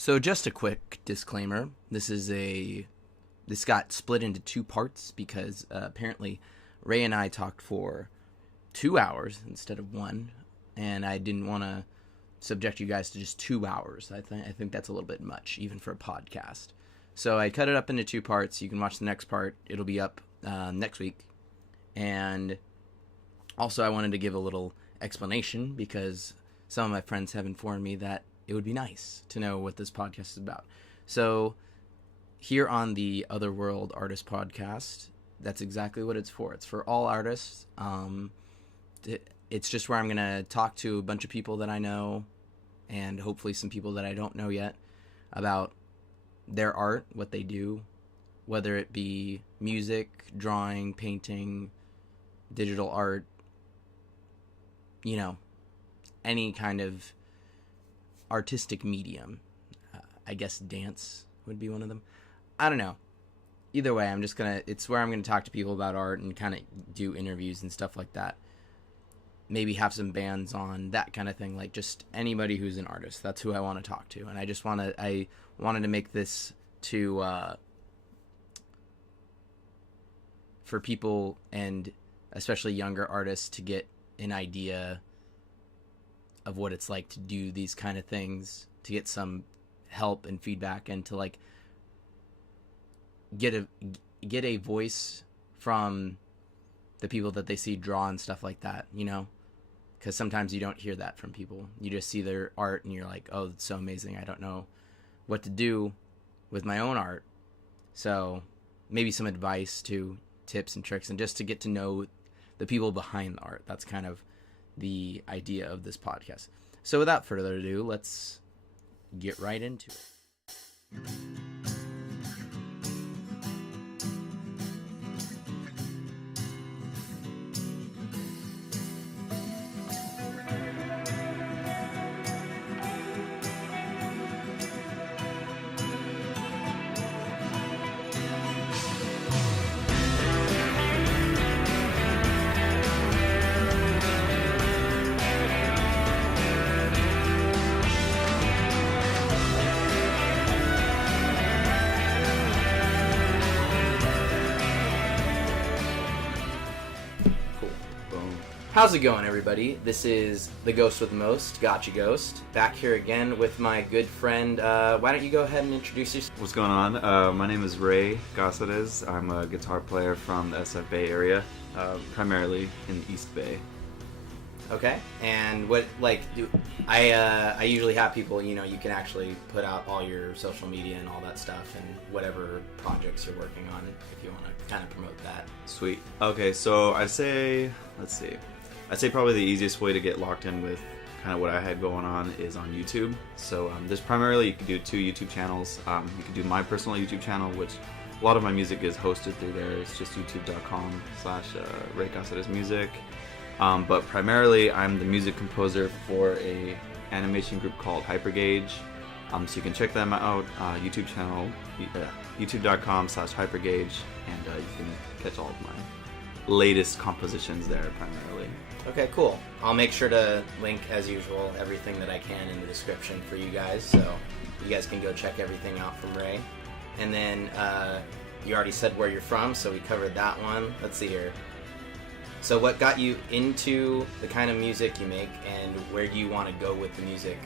So just a quick disclaimer. This got split into two parts because apparently Ray and I talked for 2 hours instead of one, and I didn't want to subject you guys to just 2 hours. I think that's a little bit much, even for a podcast. So I cut it up into two parts. You can watch the next part. It'll be up next week. And also I wanted to give a little explanation because some of my friends have informed me that it would be nice to know what this podcast is about. So here on the Otherworld Artist Podcast, that's exactly what it's for. It's for all artists. It's just where I'm going to talk to a bunch of people that I know and hopefully some people that I don't know yet about their art, what they do, whether it be music, drawing, painting, digital art, any kind of artistic medium. I guess dance would be one of them. I don't know. Either way, it's where I'm going to talk to people about art and kind of do interviews and stuff like that. Maybe have some bands on, that kind of thing, like just anybody who's an artist. That's who I want to talk to. And I wanted to make this for people and especially younger artists to get an idea of what it's like to do these kind of things, to get some help and feedback, and to like get a voice from the people that they see draw and stuff like that, because sometimes you don't hear that from people. You just see their art and you're like, oh, it's so amazing. I don't know what to do with my own art. So maybe some advice to tips and tricks, and just to get to know the people behind the art. That's kind of the idea of this podcast. So without further ado, let's get right into it. How's it going, everybody? This is the Ghost with the Most, Gacha Ghost, back here again with my good friend. Why don't you go ahead and introduce yourself? What's going on? My name is Ray Casarez. I'm a guitar player from the SF Bay area, primarily in the East Bay. Okay, and I usually have people, you can actually put out all your social media and all that stuff and whatever projects you're working on if you want to kind of promote that. Sweet. Okay, so I'd say probably the easiest way to get locked in with kind of what I had going on is on YouTube. So there's primarily, you can do two YouTube channels. You can do my personal YouTube channel, which a lot of my music is hosted through there. It's just youtube.com/Ray Casarez Music. But primarily, I'm the music composer for a animation group called Hypergauge. So you can check them out, YouTube channel, youtube.com/Hypergauge, and you can catch all of my latest compositions there primarily. Okay, cool. I'll make sure to link, as usual, everything that I can in the description for you guys, so you guys can go check everything out from Ray. And then you already said where you're from, so we covered that one. Let's see here. So what got you into the kind of music you make, and where do you want to go with the music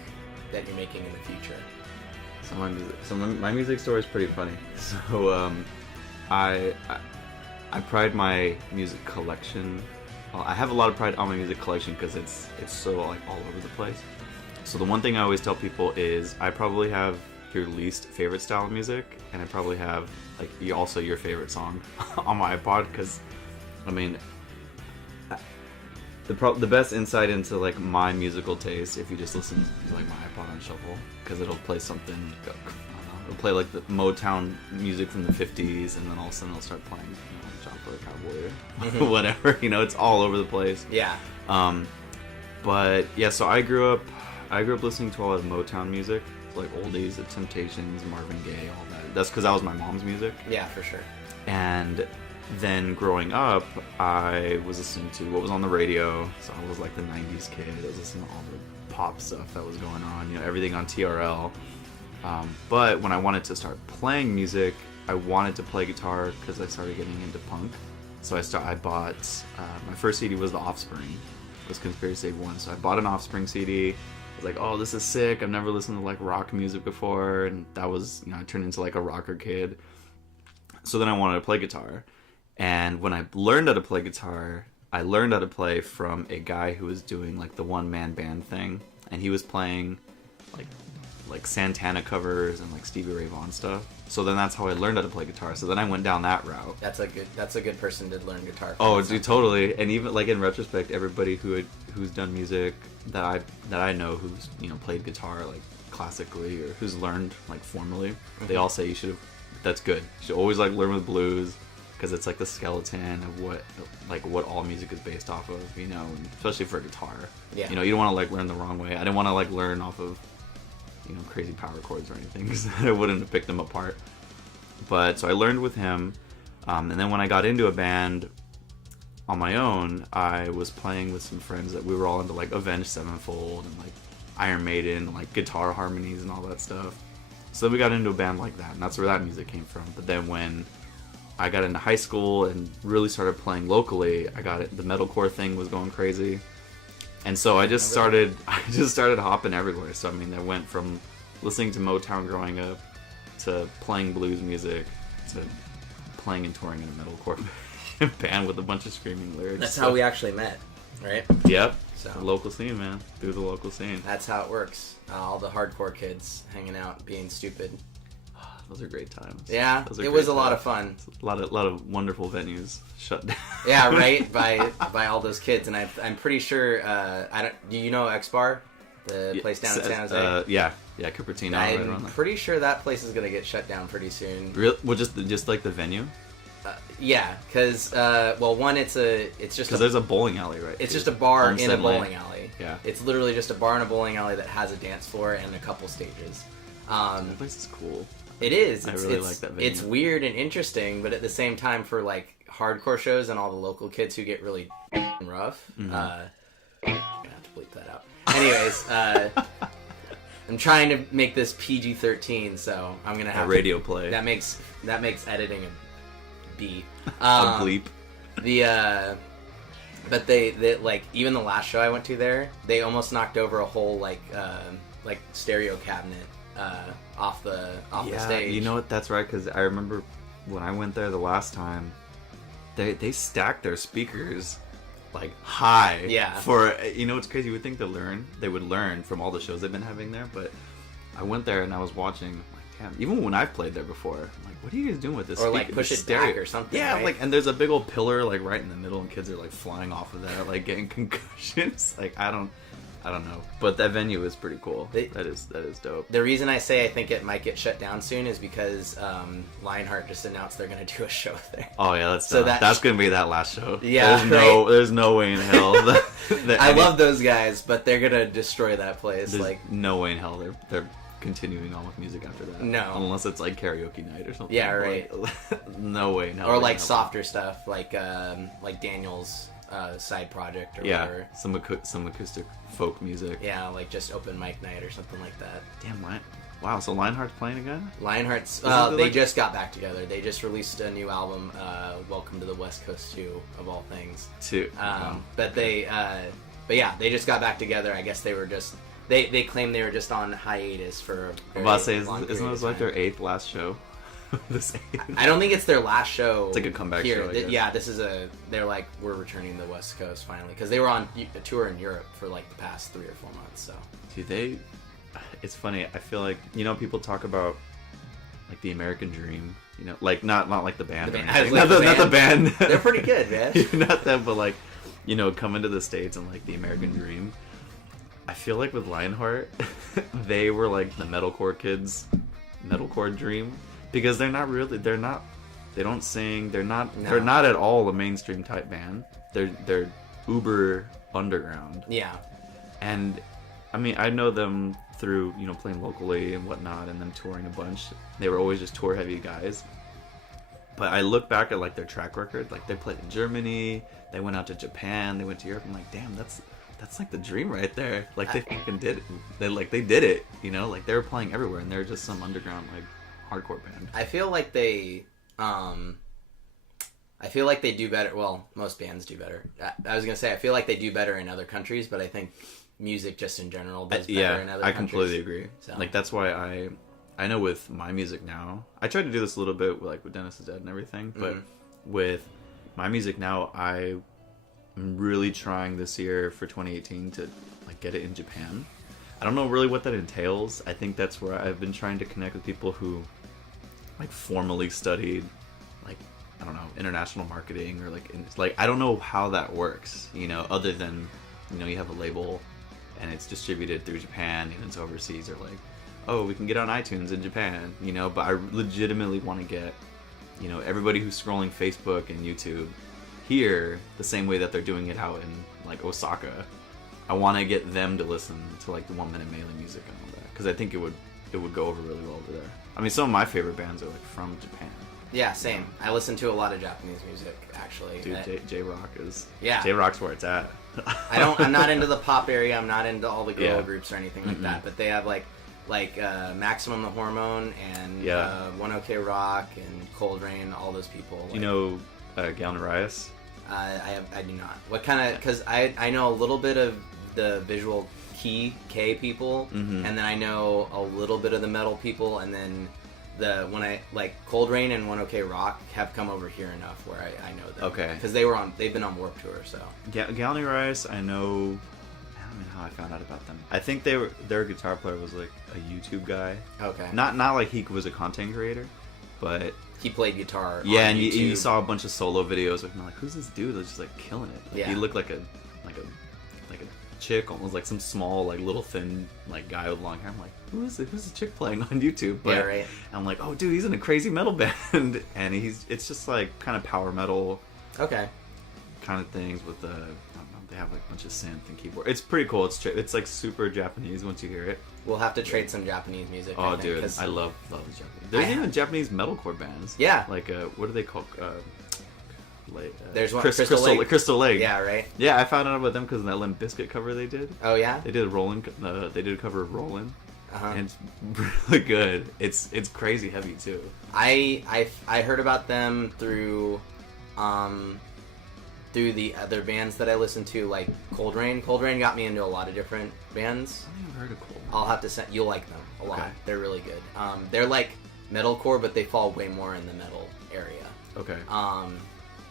that you're making in the future? So my music story is pretty funny. So I pride my music collection. Well, I have a lot of pride on my music collection because it's so like all over the place. So the one thing I always tell people is I probably have your least favorite style of music, and I probably have like also your favorite song on my iPod, because I mean the best insight into like my musical taste if you just listen to like my iPod on shuffle, because it'll play something. It'll play like the Motown music from the 50s, and then all of a sudden it'll start playing John for the Cowboy or whatever. It's all over the place. Yeah. But yeah, so I grew up listening to a lot of Motown music, like oldies, The Temptations, Marvin Gaye, all that. That's because that was my mom's music. Yeah, for sure. And then growing up, I was listening to what was on the radio. So I was like the 90s kid. I was listening to all the pop stuff that was going on, everything on TRL. But when I wanted to start playing music, I wanted to play guitar because I started getting into punk. So I bought my first CD was The Offspring, was Conspiracy Save One. So I bought an Offspring CD. I was like, oh, this is sick. I've never listened to like rock music before, and that was, I turned into like a rocker kid. So then I wanted to play guitar, and when I learned how to play guitar, I learned how to play from a guy who was doing like the one-man band thing, and he was playing like Santana covers and like Stevie Ray Vaughan stuff. So then that's how I learned how to play guitar. So then I went down that route. That's a good person to learn guitar from. Oh, dude, totally. And even like in retrospect, everybody who's done music that I know who's played guitar like classically or who's learned like formally, they all say that's good. You should always like learn with blues, because it's like the skeleton of what all music is based off of, and especially for guitar. Yeah. You don't want to like learn the wrong way. I didn't want to like learn off of crazy power chords or anything, because I wouldn't have picked them apart. But so I learned with him, and then when I got into a band on my own, I was playing with some friends that we were all into like Avenged Sevenfold and like Iron Maiden and like guitar harmonies and all that stuff. So then we got into a band like that, and that's where that music came from. But then when I got into high school and really started playing locally, the metalcore thing was going crazy. And so I just started hopping everywhere. So I mean, I went from listening to Motown growing up to playing blues music to playing and touring in a metalcore band with a bunch of screaming lyrics. That's how we actually met, right? Yep. So the local scene, man. Through the local scene. That's how it works. All the hardcore kids hanging out, being stupid. Those are great times. Yeah, it was a lot of fun. A lot of wonderful venues shut down. Yeah, right. By all those kids, and I'm pretty sure. Do you know X Bar, the place down in San Jose? Yeah, Cupertino. I'm pretty sure that place is gonna get shut down pretty soon. Really? Well, just like the venue. Yeah, because one, it's just because there's a bowling alley, right? It's just a bar in a bowling alley. Yeah, it's literally just a bar in a bowling alley that has a dance floor and a couple stages. That place is cool. It is. I really like that venue. It's weird and interesting, but at the same time, for like hardcore shows and all the local kids who get really rough, I'm gonna have to bleep that out. Anyways, I'm trying to make this PG-13, so I'm gonna have a radio play. That makes editing a B. A bleep. But they like, even the last show I went to there, they almost knocked over a whole like stereo cabinet off the stage. You know what? That's right, because I remember when I went there the last time, they stacked their speakers like high. Yeah. For it's crazy. You would think they would learn from all the shows they've been having there, but I went there and I was watching. Like, damn, even when I've played there before, I'm like, what are you guys doing with this? Or speaker? like push it back or something. Yeah, right? like, and there's a big old pillar like right in the middle, and kids are like flying off of that, like getting concussions. Like I don't know, but that venue is pretty cool. That is dope. The reason I say I think it might get shut down soon is because Lionheart just announced they're going to do a show there. Oh yeah, that's going to be that last show. Yeah, there's no way in hell. I love those guys, but they're going to destroy that place. There's like no way in hell they're continuing on with music after that. No, unless it's like karaoke night or something. Yeah, right. No way in hell. Or like softer stuff, like Daniel's side project or whatever. Some acoustic folk music. Yeah, like just open mic night or something like that. Damn, wow, so Lionheart's playing again? Lionheart's, they just got back together. They just released a new album, Welcome to the West Coast 2, of all things. But yeah, they just got back together. I guess they were just, they claimed they were just on hiatus for a very long period isn't this like their 8th last show? I don't think it's their last show. It's like a comeback show. Yeah, they're like, we're returning to the West Coast finally, because they were on a tour in Europe for like the past 3 or 4 months. So, dude, it's funny. I feel like people talk about like the American dream. Like not like the band. Not the band. They're pretty good, man. Not them, but like coming to the States and like the American dream. I feel like with Lionheart, they were like the metalcore kids' metalcore dream. Because they don't sing, they're not at all a mainstream type band. They're uber underground. Yeah. And I mean, I know them through, playing locally and whatnot, and them touring a bunch. They were always just tour heavy guys. But I look back at like their track record, like they played in Germany, they went out to Japan, they went to Europe. I'm like, damn, that's that's like the dream right there. Like they fucking did it. They did it. You know, like they were playing everywhere, and they're just some underground like hardcore band. I feel like they do better. Well, most bands do better. I was gonna say I feel like they do better in other countries, but I think music just in general does better in other countries. I completely agree. So. Like that's why I know with my music now, I tried to do this a little bit with Dennis is Dead and everything, but with my music now, I'm really trying this year for 2018 to like get it in Japan. I don't know really what that entails. I think that's where I've been trying to connect with people who like formally studied like, I don't know, international marketing or like I don't know how that works, you know, other than, you know, you have a label and it's distributed through Japan and it's overseas, or like, oh, we can get on iTunes in Japan, you know, but I legitimately want to get, you know, everybody who's scrolling Facebook and YouTube here the same way that they're doing it out in like Osaka. I want to get them to listen to like the 1 Minute Melee music and all that, because I think it would go over really well over there. I mean, some of my favorite bands are like from Japan. Yeah, same. I listen to a lot of Japanese music, actually. Dude, J-Rock is... Yeah. J-Rock's where it's at. I'm not into the pop area. I'm not into all the girl groups or anything like that. But they have like Maximum the Hormone and One OK Rock and Cold Rain, all those people. Like, you know Galen Arias? I do not. What kind of... Because I know a little bit of the visual K people, and then I know a little bit of the metal people, and then... when I like Cold Rain and One OK Rock have come over here enough where I know them. Okay. Because they've been on Warped Tour, so. Galen Arias, I know. I don't know how I found out about them. I think their guitar player was like a YouTube guy. Okay. Not like he was a content creator, but he played guitar. Yeah, and you saw a bunch of solo videos with him. Like, who's this dude that's just like killing it? Like, he looked like a chick, almost like some small, like little thin, like guy with long hair. I'm like, who's the chick playing on YouTube? But yeah, right. I'm like, oh, dude, he's in a crazy metal band, and it's just like kind of power metal, okay, kind of things with the. I don't know, they have like a bunch of synth and keyboard. It's pretty cool. It's like super Japanese once you hear it. We'll have to trade some Japanese music. Oh, dude, I love Japanese. There's even Japanese metalcore bands. Yeah, like what are they called? There's one Crystal Lake. Yeah, right. Yeah, I found out about them because of that Limp Bizkit cover they did. Oh yeah, they did They did a cover of Rollin', and it's really good. It's crazy heavy too. I heard about them through the other bands that I listened to, like Cold Rain. Cold Rain got me into a lot of different bands. I haven't heard of Cold Rain. I'll have to send. You'll like them a lot. Okay. They're really good. They're like metalcore, but they fall way more in the metal area. Okay.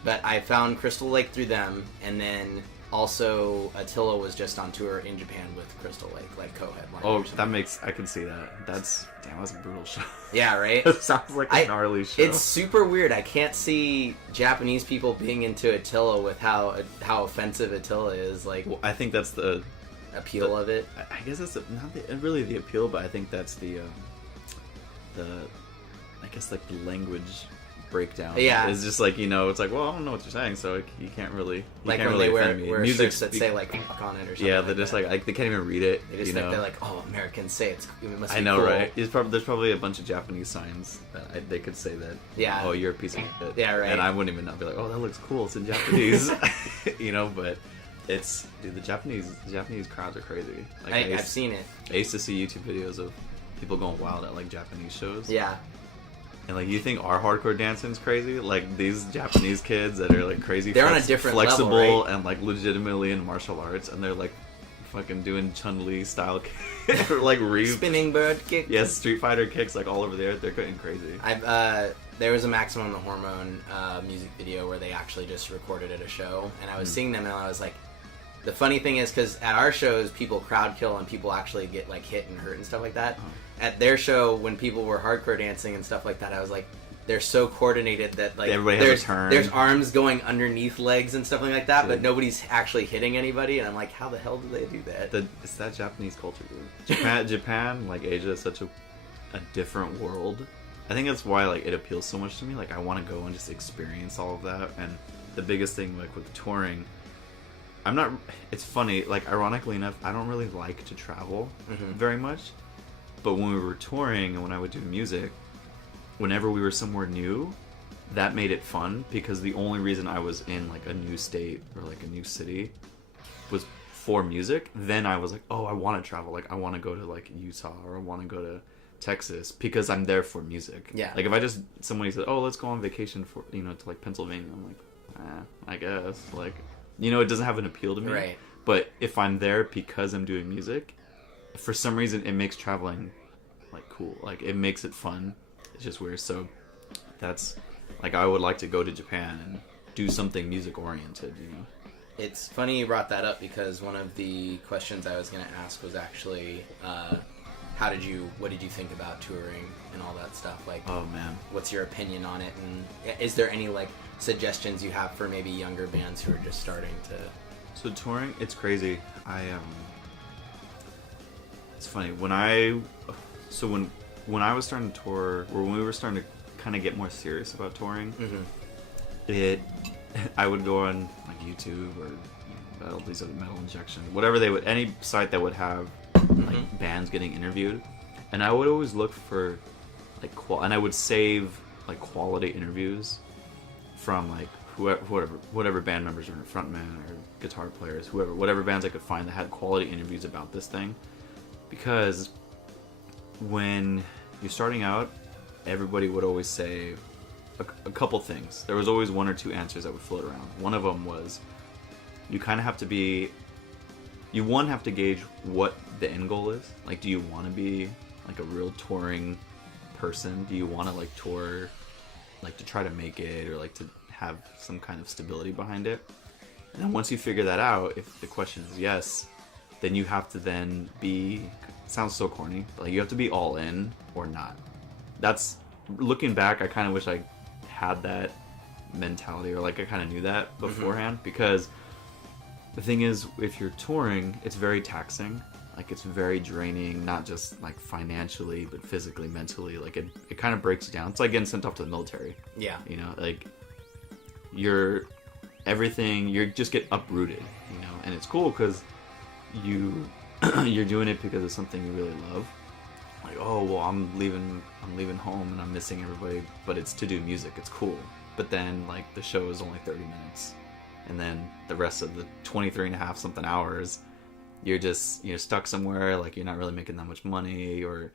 But I found Crystal Lake through them, and then also Attila was just on tour in Japan with Crystal Lake, like co-headline. Oh, I can see that. That's a brutal show. Yeah, right? That sounds like a gnarly show. It's super weird. I can't see Japanese people being into Attila with how offensive Attila is. Like, well, I think that's the appeal of it. I guess that's not really the appeal, but I think that's the I guess like the language breakdown. Yeah, it's just like, you know, it's like, well, I don't know what you're saying, so you can't really like when really they wear shirts that say like fuck on it or something. Yeah, they're just like they can't even read it. They just think they're like, oh, Americans say it must be I know, cool. right? There's probably a bunch of Japanese signs that they could say that. Yeah. Oh, you're a piece of shit. Yeah, right. And I wouldn't even be like, oh, that looks cool. It's in Japanese. You know, but it's the Japanese crowds are crazy. Like, I've seen it. I used to see YouTube videos of people going wild at like Japanese shows. Yeah. And like, you think our hardcore dancing's crazy? Like these Japanese kids that are like crazy, they're on a different flexible level, right? And like legitimately in martial arts, and they're like fucking doing Chun-Li style or like spinning bird kick. Yes, Street Fighter kicks like all over there. They're getting crazy. There was a Maximum the Hormone music video where they actually just recorded at a show, and I was seeing them, and I was like, the funny thing is, because at our shows people crowd kill and people actually get like hit and hurt and stuff like that. At their show, when people were hardcore dancing and stuff like that, I was like, they're so coordinated that like everybody has a turn. There's arms going underneath legs and stuff like that, but nobody's actually hitting anybody. And I'm like, how the hell do they do that? It's that Japanese culture, dude. Japan, like Asia, is such a different world. I think that's why like it appeals so much to me. Like I want to go and just experience all of that. And the biggest thing, like with touring, it's funny, like ironically enough, I don't really like to travel very much. But when we were touring and when I would do music, whenever we were somewhere new, that made it fun, because the only reason I was in like a new state or like a new city was for music, then I was like, oh, I want to travel. Like, I want to go to, like, Utah, or I want to go to Texas, because I'm there for music. Yeah. Like, if I just, somebody said, oh, let's go on vacation for, you know, to, like, Pennsylvania, I'm like, I guess. Like, you know, it doesn't have an appeal to me. Right. But if I'm there because I'm doing music, for some reason, it makes traveling, like, cool. Like, it makes it fun. It's just weird. So, that's, like, I would like to go to Japan and do something music-oriented, you know? It's funny you brought that up, because one of the questions I was going to ask was actually, what did you think about touring and all that stuff? Like, oh man, what's your opinion on it? And is there any, like, suggestions you have for maybe younger bands who are just starting to... So touring, it's crazy. It's funny, when I was starting to tour, or when we were starting to kind of get more serious about touring, I would go on, like, YouTube or all these other Metal Injection, whatever any site that would have, like, bands getting interviewed, and I would always look for, like, and I would save, like, quality interviews from, like, whatever band members are, frontman or guitar players, whatever bands I could find that had quality interviews about this thing, because when you're starting out, everybody would always say a couple things. There was always one or two answers that would float around. One of them was, you kind of have to be, you have to gauge what the end goal is. Like, do you want to be, like, a real touring person? Do you want to, like, tour, like, to try to make it, or, like, to have some kind of stability behind it? And then once you figure that out, if the question is yes, then you have to then be, it sounds so corny, but, like, you have to be all in or not. That's, looking back, I kind of wish I had that mentality, or, like, I kind of knew that beforehand, because the thing is, if you're touring, it's very taxing. Like, it's very draining, not just, like, financially, but physically, mentally. Like, it kind of breaks you down. It's like getting sent off to the military. Yeah. You know, like, you just get uprooted, you know, and it's cool because you're doing it because it's something you really love. Like, oh, well, I'm leaving home and I'm missing everybody, but it's to do music. It's cool. But then, like, the show is only 30 minutes. And then the rest of the 23 and a half something hours, you're stuck somewhere, like, you're not really making that much money, or,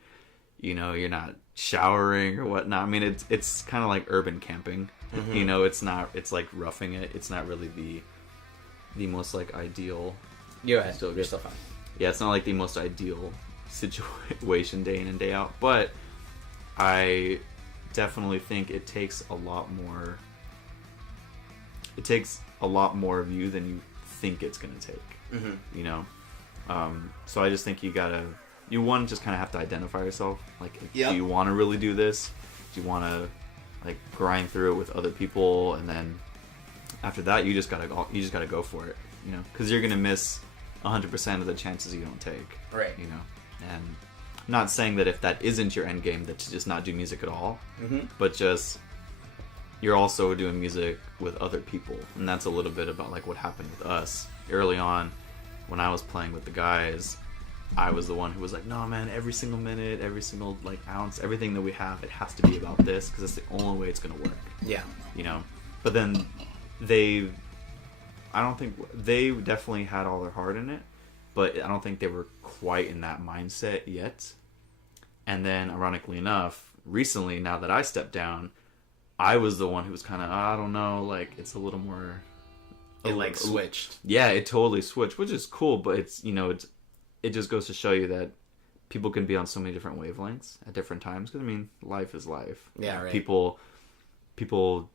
you know, you're not showering or whatnot. I mean, it's kind of like urban camping. You know, it's like roughing it. It's not really the most, like, ideal. You're still fine. Yeah, it's not like the most ideal situation day in and day out, but I definitely think it takes a lot more of you than you think it's going to take. You know, so I just think you just kind of have to identify yourself. Like, do you want to really do this? Do you want to, like, grind through it with other people, and then after that you just gotta go for it, you know, because you're gonna miss 100% of the chances you don't take, right? You know, and I'm not saying that if that isn't your end game, that to just not do music at all, but just you're also doing music with other people, and that's a little bit about, like, what happened with us early on. When I was playing with the guys, I was the one who was like, no, man, every single minute, every single, like, ounce, everything that we have, it has to be about this, because it's the only way it's gonna work. Yeah. You know, but then I don't think they definitely had all their heart in it, but I don't think they were quite in that mindset yet. And then, ironically enough, recently, now that I stepped down, I was the one who was kind of, I don't know, like, it's a little more... It switched. Yeah, it totally switched, which is cool, but it's, you know, it just goes to show you that people can be on so many different wavelengths at different times, because, I mean, life is life. Yeah, right. People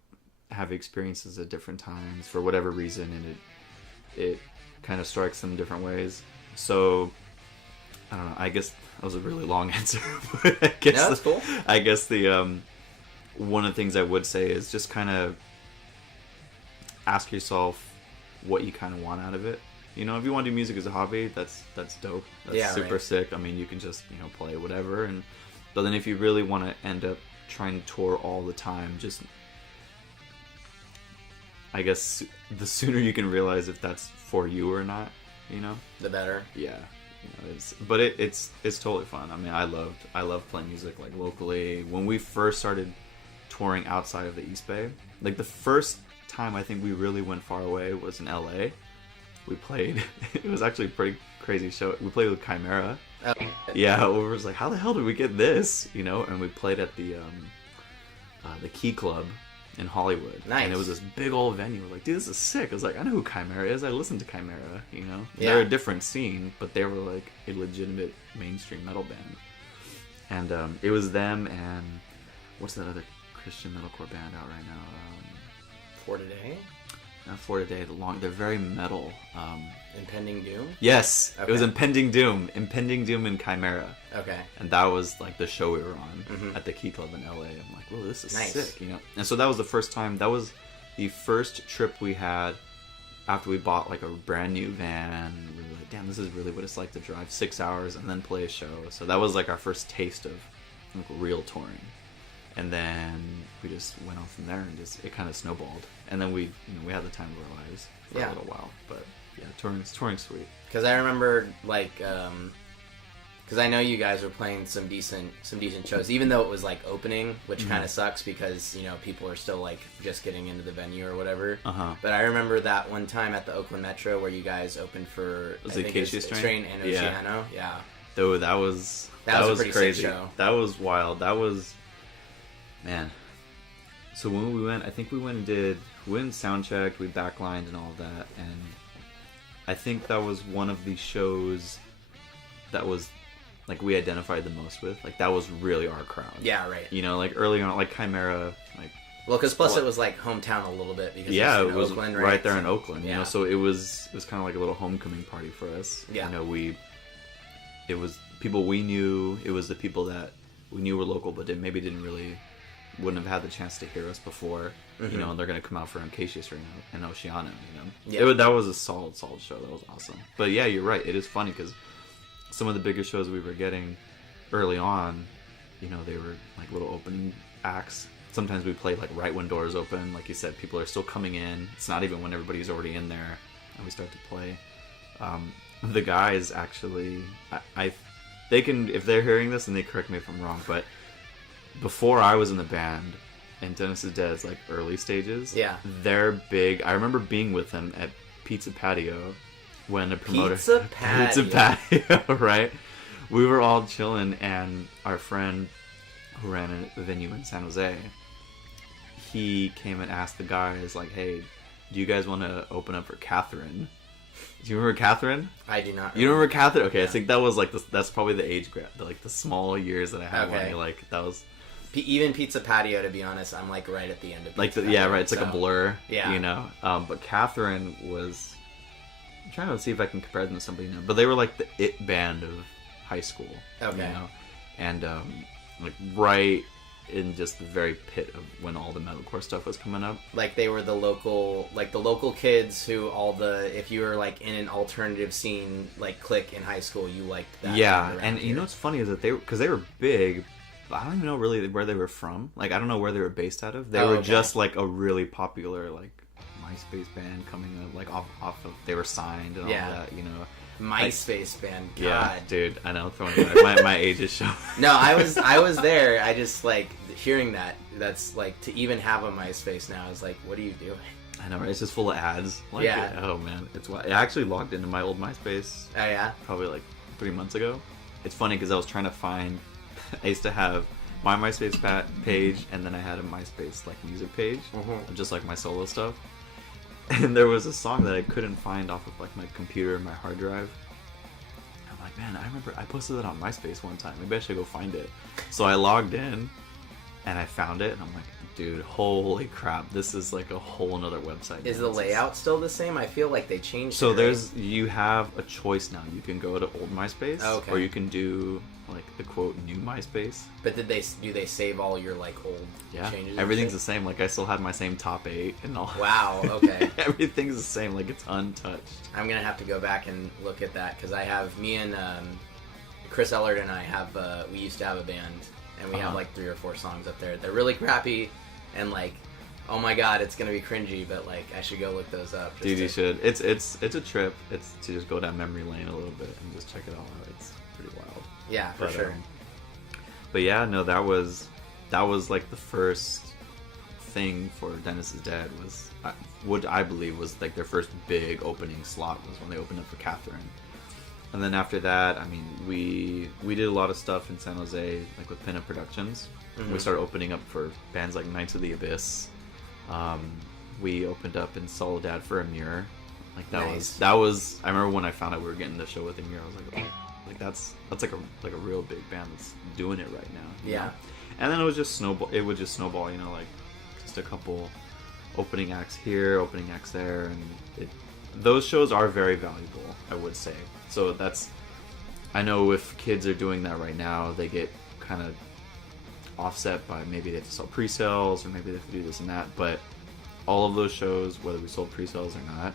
have experiences at different times for whatever reason, and it kind of strikes them different ways. So, I don't know, I guess that was a really long answer, but I guess that's cool. I guess one of the things I would say is just kind of ask yourself what you kind of want out of it. You know, if you want to do music as a hobby, that's dope. That's super sick. I mean, you can just, you know, play whatever. But then if you really want to end up trying to tour all the time, just, I guess the sooner you can realize if that's for you or not, you know, the better. Yeah. You know, it's totally fun. I mean, I love playing music, like, locally. When we first started touring outside of the East Bay, like, the first time I think we really went far away was in LA. we played. It was actually a pretty crazy show. We played with Chimera. Oh. Yeah, we were just like, how the hell did we get this? You know, and we played at the Key Club in Hollywood. Nice. And it was this big old venue. We're like, dude, this is sick. I was like, I know who Chimera is. I listened to Chimera, you know? Yeah. They're a different scene, but they were like a legitimate mainstream metal band. And it was them and what's that other Christian metalcore band out right now? For Today? Not For Today. They're very metal. Impending Doom? Yes, Okay. it was Impending Doom and Chimera. Okay. And that was like the show we were on at the Key Club in LA. I'm like, whoa, this is Nice. sick, you know? And so that was the first time, that was the first trip we had after we bought like a brand new van. We were like, damn, this is really what it's like to drive 6 hours and then play a show. So that was like our first taste of like, real touring. And then we just went on from there and just, it kind of snowballed. And then we had the time of our lives for a little while. But yeah, touring's sweet. Because I remember, like, because I know you guys were playing some decent shows, even though it was like opening, which kind of sucks because you know people are still like just getting into the venue or whatever. But I remember that one time at the Oakland Metro where you guys opened for Was it Acacia Strain and Oceano. Yeah. Though that was a pretty crazy. sick show. That was wild. That was, man. So when we went, I think we went and sound checked, we backlined and all of that, and I think that was one of the shows that was like we identified the most with. Like that was really our crowd. Yeah, right. You know, like early on, like Chimera, like well, because plus it was like hometown a little bit because it was Oakland, right there in Oakland. Yeah. You know, so it was kind of like a little homecoming party for us. Yeah. You know, it was people we knew. It was the people that we knew were local, but wouldn't have had the chance to hear us before. You know, and they're gonna come out for Acacia Strain and Oceano. You know, that was a solid show. That was awesome. But yeah, you're right. It is funny because some of the bigger shows we were getting early on, you know, they were like little opening acts. Sometimes we played like right when doors open. Like you said, people are still coming in. It's not even when everybody's already in there, and we start to play. The guys actually, they can, if they're hearing this, and they correct me if I'm wrong, but before I was in the band, in Dennis is Dead's like early stages, they're big. I remember being with them at Pizza Patio when a promoter Pizza Patio, right? We were all chilling, and our friend who ran a venue in San Jose, he came and asked the guys like, "Hey, do you guys want to open up for Catherine?" Do you remember Catherine? I do not. You remember Catherine? Okay, I think that was like that's probably the age gap, like the small years that I had. Okay. Like that was. Even Pizza Patio, to be honest, I'm like right at the end of Pizza Patio, yeah, right. It's like a blur. Yeah. You know, but Catherine was. I'm trying to see if I can compare them to somebody now, but they were like the it band of high school. Okay. You know? And like right in just the very pit of when all the metalcore stuff was coming up. Like they were the local kids who if you were like in an alternative scene like clique in high school, you liked that. Yeah, and you know what's funny is that because they were big. I don't even know really where they were from. Like, I don't know where they were based out of. They were just, like, a really popular, like, MySpace band coming up, like, off of... They were signed and all that, you know. MySpace band, God. Yeah, dude, I know. Throwing it my age is showing. No, I was there. I just, like, hearing that's, like, to even have a MySpace now is, like, what are you doing? I know, right? It's just full of ads. Like, yeah. Oh, man. I actually logged into my old MySpace. Oh, yeah? Probably, like, 3 months ago. It's funny because I was trying to find... I used to have my MySpace page, and then I had a MySpace like music page, just like my solo stuff. And there was a song that I couldn't find off of like my computer and my hard drive. I'm like, man, I remember I posted it on MySpace one time. Maybe I should go find it. So I logged in, and I found it, and I'm like, dude, holy crap, this is like a whole another website. Is the layout still the same? I feel like they changed so it. You have a choice now. You can go to old MySpace, or you can do like the quote new MySpace. But do they save all your like old changes? Everything's the same. Like I still have my same top 8 and all. Wow, okay. Everything's the same, like it's untouched. I'm gonna have to go back and look at that because I have me and Chris Ellard and I have we used to have a band and we have like 3 or 4 songs up there. They're really crappy and like, oh my god, it's gonna be cringy, but like I should go look those up. Dude, you should. It's a trip. It's to just go down memory lane a little bit and just check it all out. It's pretty wild. Yeah, for sure. But yeah, no, that was like the first thing for Dennis's Dad was what I believe was like their first big opening slot was when they opened up for Catherine. And then after that, I mean, we did a lot of stuff in San Jose, like with Pinup Productions. We started opening up for bands like Knights of the Abyss. We opened up in Soledad for Amir. Like that was. I remember when I found out we were getting the show with Amir, I was like, oh, like that's like a real big band that's doing it right now. Yeah. Know? And then it would just snowball. You know, like just a couple opening acts here, opening acts there, and those shows are very valuable, I would say. So I know if kids are doing that right now, they get kind of offset by maybe they have to sell pre-sales or maybe they have to do this and that. But all of those shows, whether we sold pre-sales or not,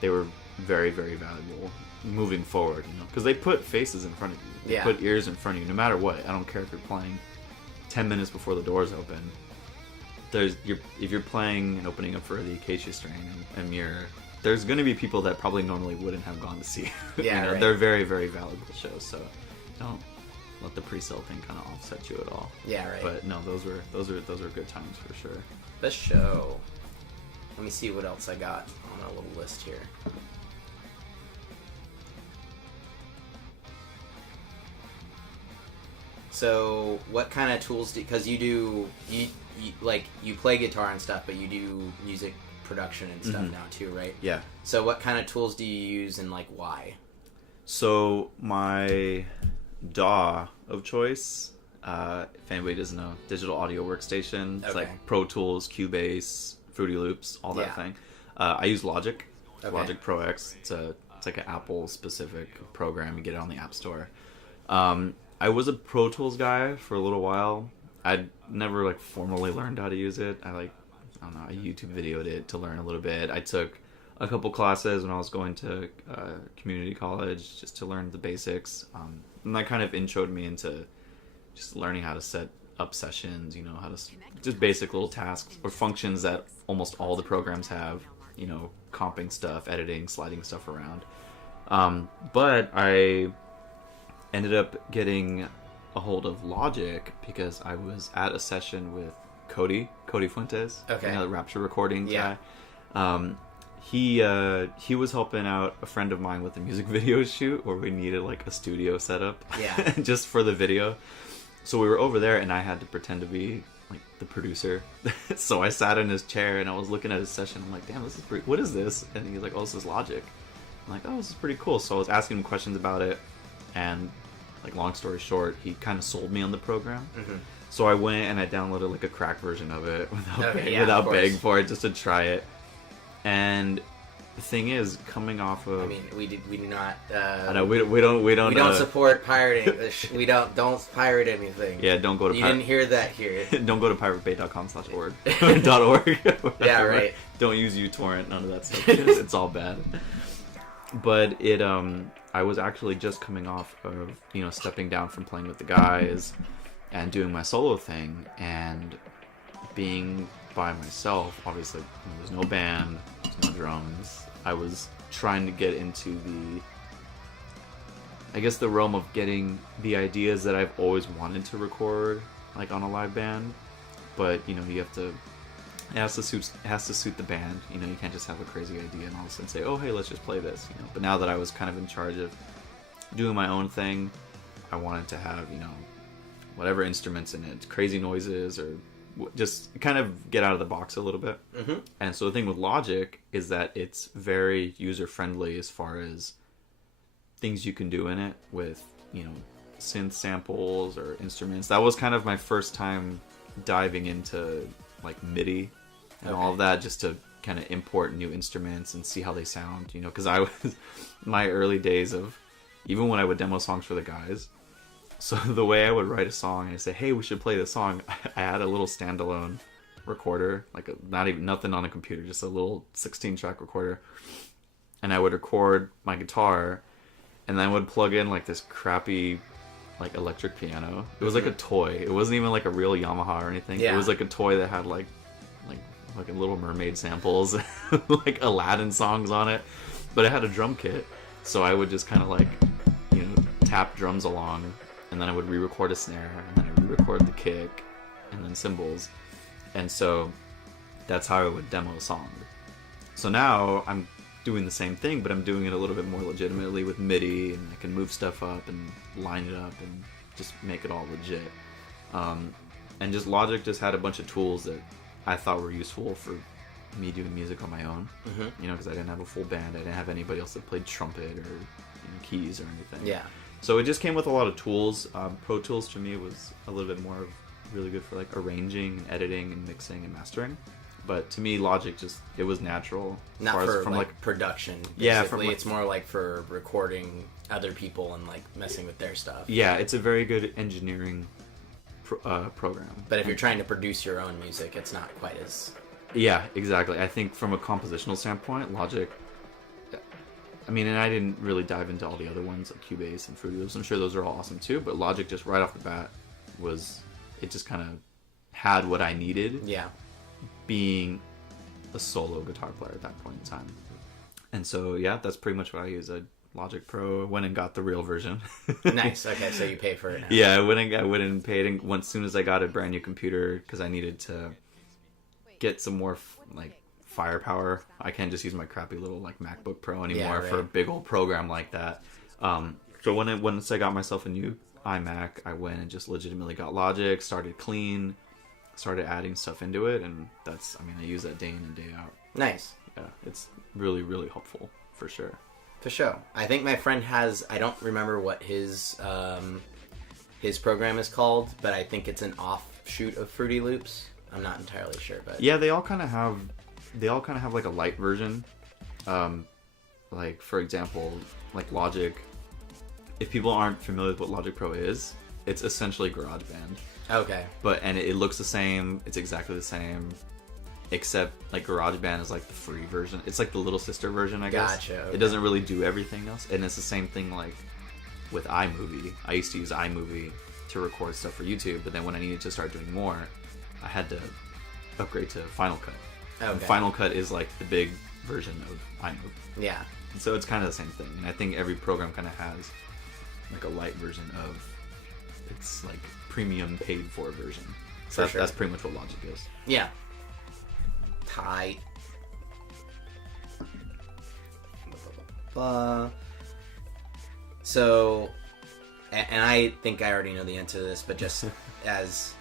they were very, very valuable moving forward, you know, because they put faces in front of you. They put ears in front of you, no matter what. I don't care if you're playing 10 minutes before the doors open. If you're playing and opening up for the Acacia Strain and Amir, there's going to be people that probably normally wouldn't have gone to see. Yeah, right. They're very, very valuable shows, so don't let the pre-sale thing kind of offset you at all. Yeah, right. But no, those were good times for sure. Best show. Let me see what else I got on a little list here. So, what kind of tools do? Because you play guitar and stuff, but you do music production and stuff now too, right? Yeah. So, what kind of tools do you use and like why? So my DAW of choice, if anybody doesn't know, digital audio workstation. It's like Pro Tools, Cubase, Fruity Loops, all that thing. I use Logic, Logic Pro X. It's like an Apple specific program. You get it on the App Store. I was a Pro Tools guy for a little while. I'd never like formally learned how to use it. I YouTube videoed it to learn a little bit. I took a couple classes when I was going to community college just to learn the basics. And that kind of introed me into just learning how to set up sessions, you know, how to just basic little tasks or functions that almost all the programs have, you know, comping stuff, editing, sliding stuff around. But I ended up getting a hold of Logic because I was at a session with Cody Fuentes, you know, the Rapture recording guy. He was helping out a friend of mine with a music video shoot where we needed like a studio setup just for the video. So we were over there and I had to pretend to be like the producer. So I sat in his chair and I was looking at his session. I'm like, damn, this is pretty, what is this? And he's like, oh, this is Logic. I'm like, oh, this is pretty cool. So I was asking him questions about it, and like long story short, he kind of sold me on the program. So I went and I downloaded like a crack version of it without begging for it, just to try it. And the thing is, coming off of, I mean, we do not. I know we don't support pirating. We don't pirate anything. Yeah, don't go to. You didn't hear that here. Don't go to piratebay.com/org. Yeah, right. Don't use uTorrent. None of that stuff. It's all bad. But I was actually just coming off of, you know, stepping down from playing with the guys and doing my solo thing and being by myself. Obviously, there was no band, there was no drums. I was trying to get into the realm of getting the ideas that I've always wanted to record, like on a live band. But, you know, it has to suit the band. You know, you can't just have a crazy idea and all of a sudden say, oh, hey, let's just play this. You know, but now that I was kind of in charge of doing my own thing, I wanted to have, you know, whatever instruments in it, crazy noises, or just kind of get out of the box a little bit. And so the thing with Logic is that it's very user-friendly as far as things you can do in it with, you know, synth samples or instruments. That was kind of my first time diving into like MIDI and all of that, just to kind of import new instruments and see how they sound, you know, because I was my early days of, even when I would demo songs for the guys, so the way I would write a song and I say, hey, we should play this song, I had a little standalone recorder, like nothing on a computer, just a little 16-track recorder, and I would record my guitar, and then I would plug in like this crappy like electric piano. It was like a toy. It wasn't even like a real Yamaha or anything. It was like a toy that had like a Little Mermaid samples, like Aladdin songs on it, but it had a drum kit. So I would just kind of like, you know, tap drums along, and then I would re-record a snare, and then I re-record the kick, and then cymbals. And so that's how I would demo a song. So now I'm doing the same thing, but I'm doing it a little bit more legitimately with MIDI, and I can move stuff up and line it up and just make it all legit. And just Logic just had a bunch of tools that I thought were useful for me doing music on my own. You know, because I didn't have a full band. I didn't have anybody else that played trumpet or keys or anything. Yeah. So it just came with a lot of tools. Pro Tools to me was a little bit more really good for like arranging, editing, and mixing and mastering. But to me, Logic it was natural. Not as for from like production. Basically. Yeah, it's more like for recording other people and like messing with their stuff. Yeah, it's a very good engineering program. But if you're trying to produce your own music, it's not quite as... Yeah, exactly. I think from a compositional standpoint, Logic... I mean, and I didn't really dive into all the other ones, like Cubase and Fruity Loops. I'm sure those are all awesome too, but Logic just right off the bat it just kind of had what I needed. Yeah. Being a solo guitar player at that point in time. And so, yeah, that's pretty much what I use. Logic Pro. Went and got the real version. Nice. Okay, so you pay for it now. Yeah, I went and paid. And as soon as I got a brand new computer, because I needed to get some more firepower. I can't just use my crappy little MacBook Pro anymore for a big old program like that. So once I got myself a new iMac, I went and just legitimately got Logic, started clean, started adding stuff into it, and I use that day in and day out. Nice. Yeah, it's really, really helpful for sure. For sure. I think my friend has, I don't remember what his program is called, but I think it's an offshoot of Fruity Loops. I'm not entirely sure, but yeah, they all kind of have like a light version. Like for example, like Logic. If people aren't familiar with what Logic Pro is, it's essentially GarageBand. Okay. And it looks the same. It's exactly the same, except like GarageBand is like the free version. It's like the little sister version, I guess. Gotcha. Okay. It doesn't really do everything else, and it's the same thing like with iMovie. I used to use iMovie to record stuff for YouTube, but then when I needed to start doing more, I had to upgrade to Final Cut. Okay. And Final Cut is like the big version of iMovie. Yeah. And so it's kind of the same thing, and I think every program kind of has like a light version of its like premium paid for version. So that's pretty much what Logic is. Yeah. Tight. So, and I think I already know the answer to this, but just as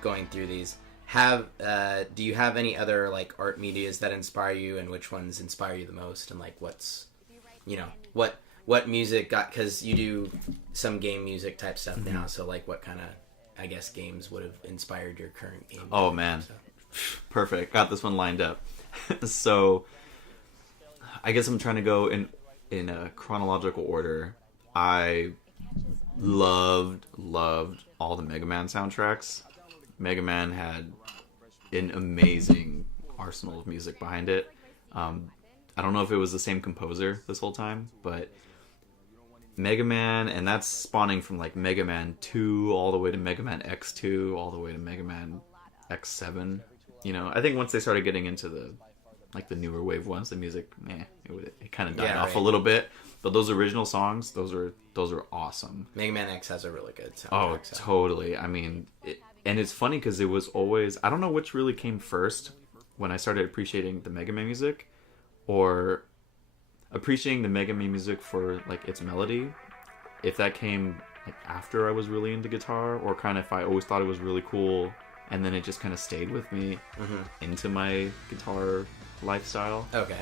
going through these, do you have any other like art medias that inspire you, and which ones inspire you the most, and like what's what music got, because you do some game music type stuff now, so like what kind of, I guess, games would have inspired your current game? Oh man, perfect, got this one lined up. So I guess I'm trying to go in a chronological order. I loved all the Mega Man soundtracks. Mega Man had an amazing arsenal of music behind it. I don't know if it was the same composer this whole time, but Mega Man, and that's spawning from like Mega Man 2 all the way to Mega Man X2 all the way to Mega Man X7. I think once they started getting into the newer wave ones, the music, it kind of died off a little bit. But those original songs, those are awesome. Mega Man X has a really good soundtrack. Oh, totally. I mean, and it's funny because it was always, I don't know which really came first, when I started appreciating the Mega Man music, or appreciating the Mega Man music for like its melody, if that came like after I was really into guitar, or kind of if I always thought it was really cool and then it just kind of stayed with me into my guitar lifestyle. Okay.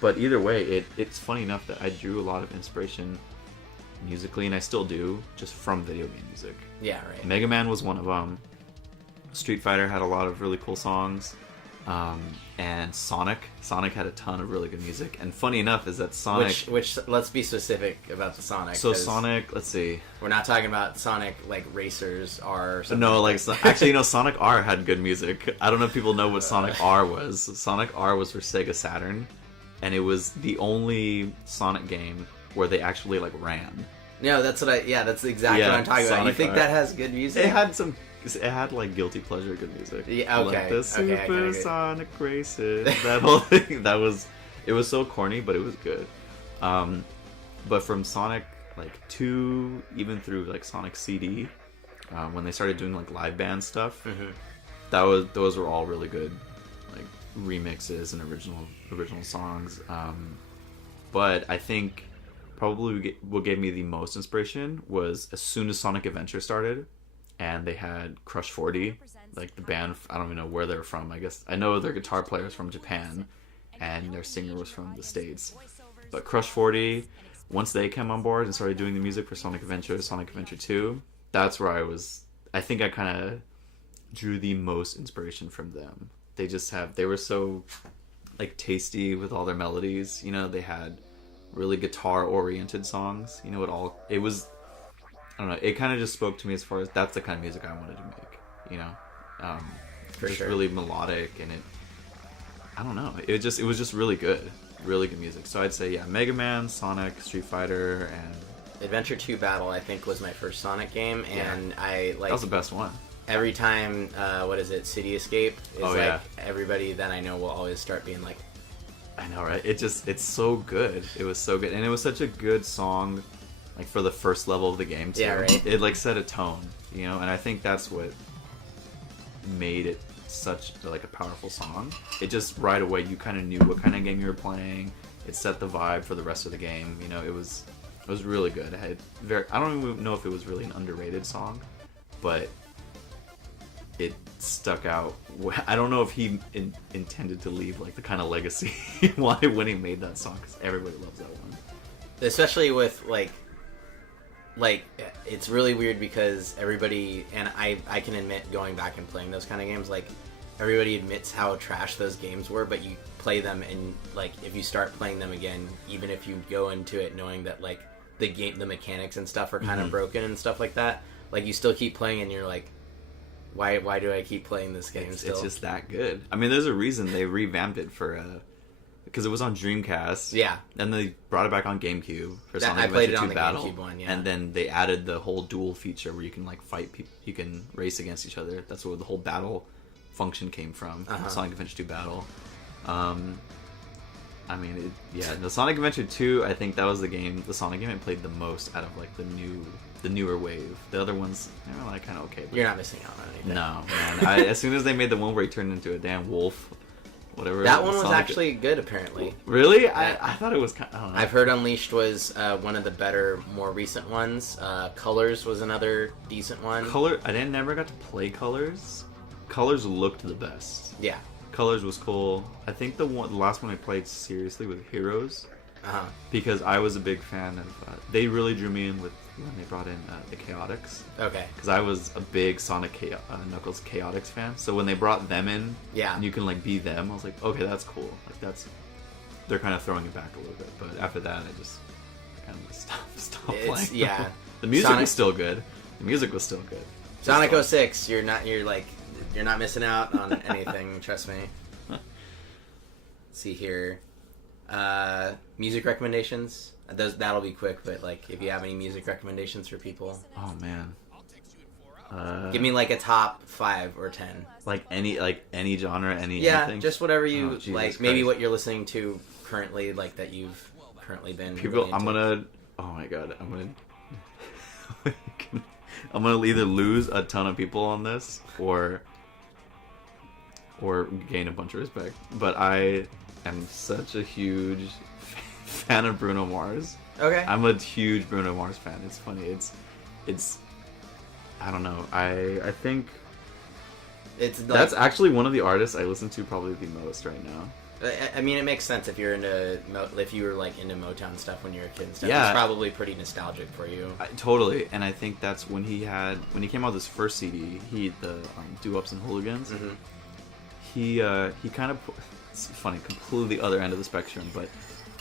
But either way, it's funny enough that I drew a lot of inspiration musically, and I still do, just from video game music. Yeah, right. Mega Man was one of them. Street Fighter had a lot of really cool songs. And Sonic had a ton of really good music. And funny enough is that Sonic... Which let's be specific about the Sonic. So Sonic, let's see. We're not talking about Sonic, like, Racers R or something. No, actually, Sonic R had good music. I don't know if people know what Sonic R was. Sonic R was for Sega Saturn, and it was the only Sonic game where they actually, like, ran. No, that's that's exactly what I'm talking about. You think that has good music? It had like guilty pleasure good music. Yeah, okay. Like the Supersonic Races. That whole thing. It was so corny, but it was good. But from Sonic like 2, even through like Sonic CD, when they started doing like live band stuff, those were all really good, like remixes and original songs. But I think probably what gave me the most inspiration was as soon as Sonic Adventure started, and they had Crush 40, like the band. I don't even know where they're from. I guess I know their guitar player is from Japan, and their singer was from the States. But Crush 40, once they came on board and started doing the music for Sonic Adventure, Sonic Adventure 2, that's where I think I kind of drew the most inspiration from them. They were so like tasty with all their melodies. You know, they had really guitar oriented songs. You know, it was, I don't know, it kind of just spoke to me as far as that's the kind of music I wanted to make. You know, For sure. really melodic, and I don't know, it was just really good music. So I'd say, yeah, Mega Man, Sonic, Street Fighter, and Adventure 2 Battle, I think, was my first Sonic game, and that was the best one. Every time, City Escape is everybody that I know will always start being like, I know, right? It's so good. It was so good, and it was such a good song, like for the first level of the game too. Yeah, right. It like set a tone, you know, and I think that's what made it such like a powerful song. It just right away you kind of knew what kind of game you were playing. It set the vibe for the rest of the game. You know, it was really good. I don't even know if it was really an underrated song, but it stuck out. I don't know if he intended to leave like the kind of legacy when he made that song, because everybody loves that one. Especially with like it's really weird because everybody, and I can admit, going back and playing those kind of games, like everybody admits how trash those games were, but you play them and like if you start playing them again, even if you go into it knowing that like the mechanics and stuff are kind of broken and stuff like that, like you still keep playing and you're like, why do I keep playing this game still? It's just that good. I mean, there's a reason they revamped it because it was on Dreamcast. Yeah. And they brought it back on GameCube for Sonic I played Adventure it on 2 the Battle. GameCube one, yeah. And then they added the whole duel feature where you can like fight people, you can race against each other. That's where the whole battle function came from. Sonic Adventure 2 Battle. I mean, the Sonic Adventure 2, I think that was the Sonic game I played the most out of like the newer wave. The other ones, they were like kind of okay. You're not missing out on anything. No, man. As soon as they made the one where he turned into a damn wolf, whatever. That one was actually good, apparently. Really? Yeah. I thought it was kind of, I don't know. I've heard Unleashed was one of the better, more recent ones. Colors was another decent one. I never got to play Colors. Colors looked the best. Yeah. Colors was cool. I think the last one I played seriously was Heroes. Because I was a big fan of... they really drew me in with when they brought in the Chaotix. Okay. Because I was a big Sonic Knuckles Chaotix fan. So when they brought them in, and you can like be them, I was like, okay, that's cool. Like they're kind of throwing it back a little bit. But after that, I just kind of stopped playing. Yeah. The music was still good. Sonic 06, you're not missing out on anything. Trust me. Let's see here. Music recommendations. That'll be quick, but like if you have any music recommendations for people. Oh man. Give me like a top 5 or 10. Like any genre, anything? Just whatever you like. Christ. Maybe what you're listening to currently, like that you've currently been. People, really oh my god, I'm gonna either lose a ton of people on this or gain a bunch of respect. But I am such a huge fan of Bruno Mars. Okay. I'm a huge Bruno Mars fan. It's funny. It's I don't know. I think that's actually one of the artists I listen to probably the most right now. I mean, it makes sense if you were like into Motown stuff when you were a kid and stuff. Yeah. It's probably pretty nostalgic for you. Totally, and I think that's when he came out with his first CD, the Do-Ups and Hooligans. Mm-hmm. He kind of, it's funny, completely other end of the spectrum, but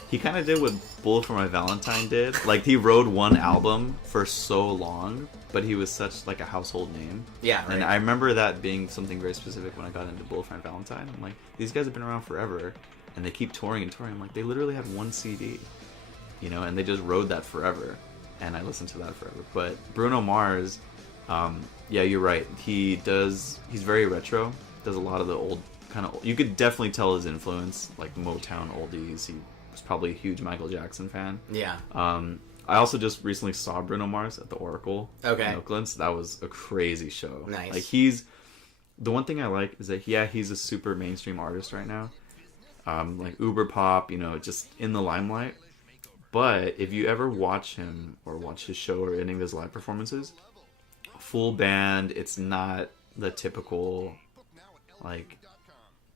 he kind of did what Bullet for My Valentine did. Like, he rode one album for so long, but he was such like a household name. Yeah, right. And I remember that being something very specific when I got into Bullet for My Valentine. I'm like, these guys have been around forever, and they keep touring and touring. I'm like, they literally had one CD, you know, and they just rode that forever, and I listened to that forever. But Bruno Mars, yeah, you're right. He's very retro. Does a lot of the old kind of. You could definitely tell his influence, like Motown oldies. He was probably a huge Michael Jackson fan. Yeah. I also just recently saw Bruno Mars at the Oracle in Okay. Oakland. So that was a crazy show. Nice. Like the one thing I like is that he's a super mainstream artist right now, like uber pop, just in the limelight. But if you ever watch him or watch his show or any of his live performances, full band, it's not the typical like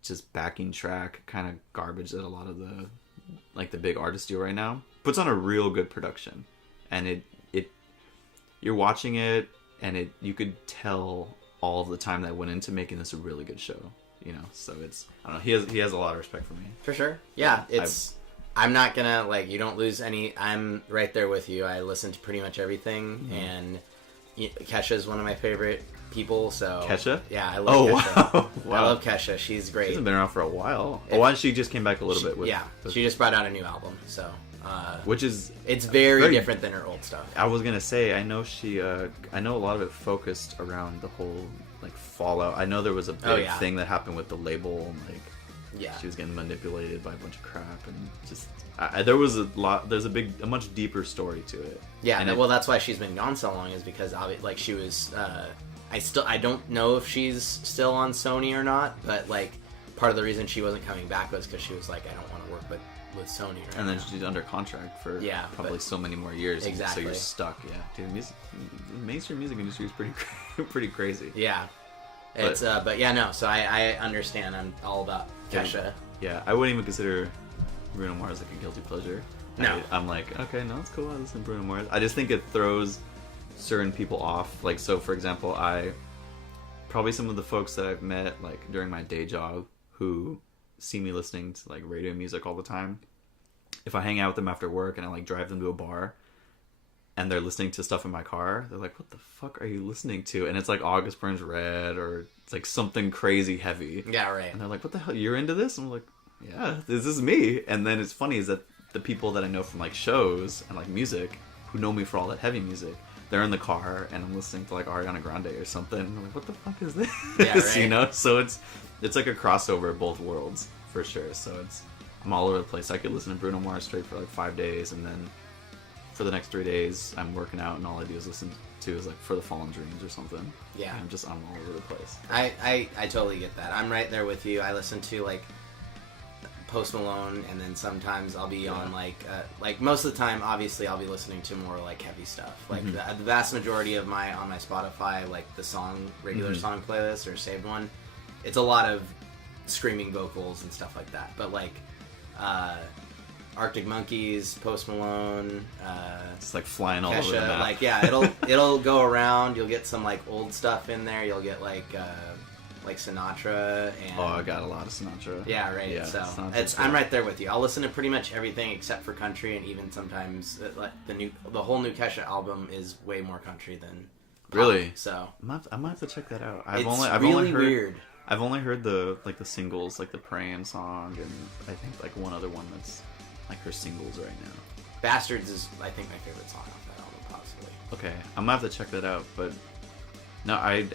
just backing track kind of garbage that a lot of the big artists do right now. Puts on a real good production, and it you're watching it, and you could tell all of the time that went into making this a really good show. So it's, I don't know, he has a lot of respect for me. For sure. Yeah, I'm not gonna, you don't lose any. I'm right there with you. I listen to pretty much everything, and Kesha's one of my favorite people. So Kesha? Yeah, I love Kesha. Wow. I love Kesha. She's great. She hasn't been around for a while. Why she just came back a little bit with... Yeah, she just brought out a new album, so... which is... It's very different than her old stuff. I was gonna say, I know she... I know a lot of it focused around the whole, fallout. I know there was a big thing that happened with the label, and, she was getting manipulated by a bunch of crap, and just... there was a lot... There's a much deeper story to it. Yeah, and that's why she's been gone so long, is because, she was... I don't know if she's still on Sony or not, but, part of the reason she wasn't coming back was because she was like, I don't want to work with Sony right now. And then she's under contract for probably so many more years. Exactly. So you're stuck, Dude, the mainstream music industry is pretty crazy. Yeah. It's, but yeah, no, so I understand. I'm all about Kesha. Yeah, I wouldn't even consider Bruno Mars a guilty pleasure. No. I'm like, okay, no, it's cool. I listen to Bruno Mars. I just think it throws certain people off. So for example, probably some of the folks that I've met, during my day job, who see me listening to radio music all the time, if I hang out with them after work and I drive them to a bar and they're listening to stuff in my car, they're like, what the fuck are you listening to? And it's August Burns Red, or it's something crazy heavy. Yeah, right. And they're like, what the hell, you're into this? And I'm like, yeah, this is me. And then it's funny is that the people that I know from shows and music, who know me for all that heavy music, they're in the car and I'm listening to Ariana Grande or something, and I'm like, what the fuck is this? Yeah, right. So it's like a crossover of both worlds for sure. So I'm all over the place. I could listen to Bruno Mars straight for 5 days, and then for the next 3 days I'm working out and all I do is listen to is For the Fallen Dreams or something. Yeah, I'm all over the place. I totally get that. I'm right there with you. I listen to Post Malone, and then sometimes I'll be on most of the time, obviously I'll be listening to more heavy stuff. The vast majority of my Spotify, the regular song playlist or saved one, it's a lot of screaming vocals and stuff like that. But Arctic Monkeys, Post Malone, it's flying all Kesha, over the map. It'll go around. You'll get some old stuff in there. You'll get Sinatra and... Oh, I got a lot of Sinatra. Yeah, right. Yeah, so I'm right there with you. I'll listen to pretty much everything except for country, and even sometimes the whole new Kesha album is way more country than pop. Really? So I might have to check that out. I've only heard weird. I've only heard the singles, the Praying song, and I think one other one that's her singles right now. Bastards is, I think, my favorite song off that album, possibly. Okay, I might have to check that out, but no, I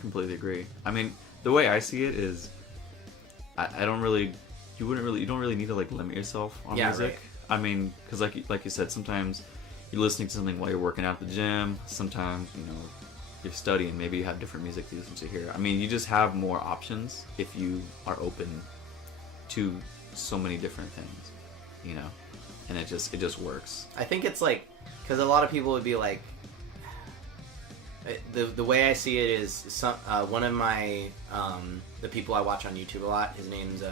completely agree. I mean, the way I see it is, I don't really, you don't really need to limit yourself on music. Right. I mean, because like you said, sometimes you're listening to something while you're working out at the gym. Sometimes you're studying. Maybe you have different music to listen to here. I mean, you just have more options if you are open to so many different things, and it just works. I think it's because a lot of people would be the way I see it is one of my the people I watch on YouTube a lot. His name's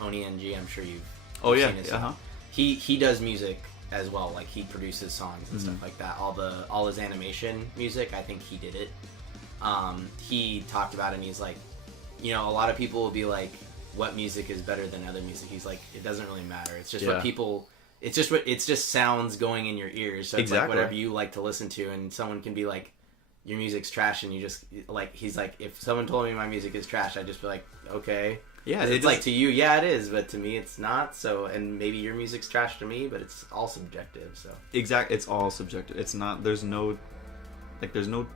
Oni NG. I'm sure you've seen his stuff. He does music as well. He produces songs and stuff like that. All his animation music, I think he did it. He talked about it, and he's a lot of people will be what music is better than other music. He's it doesn't really matter. It's just what people. It's just sounds going in your ears. So it's whatever you like to listen to, and someone can be your music's trash, and you just he's if someone told me my music is trash, I'd just be okay. Yeah, it's to you, yeah, it is, but to me, it's not. So, and maybe your music's trash to me, but it's all subjective. So exactly, it's all subjective. It's not. There's no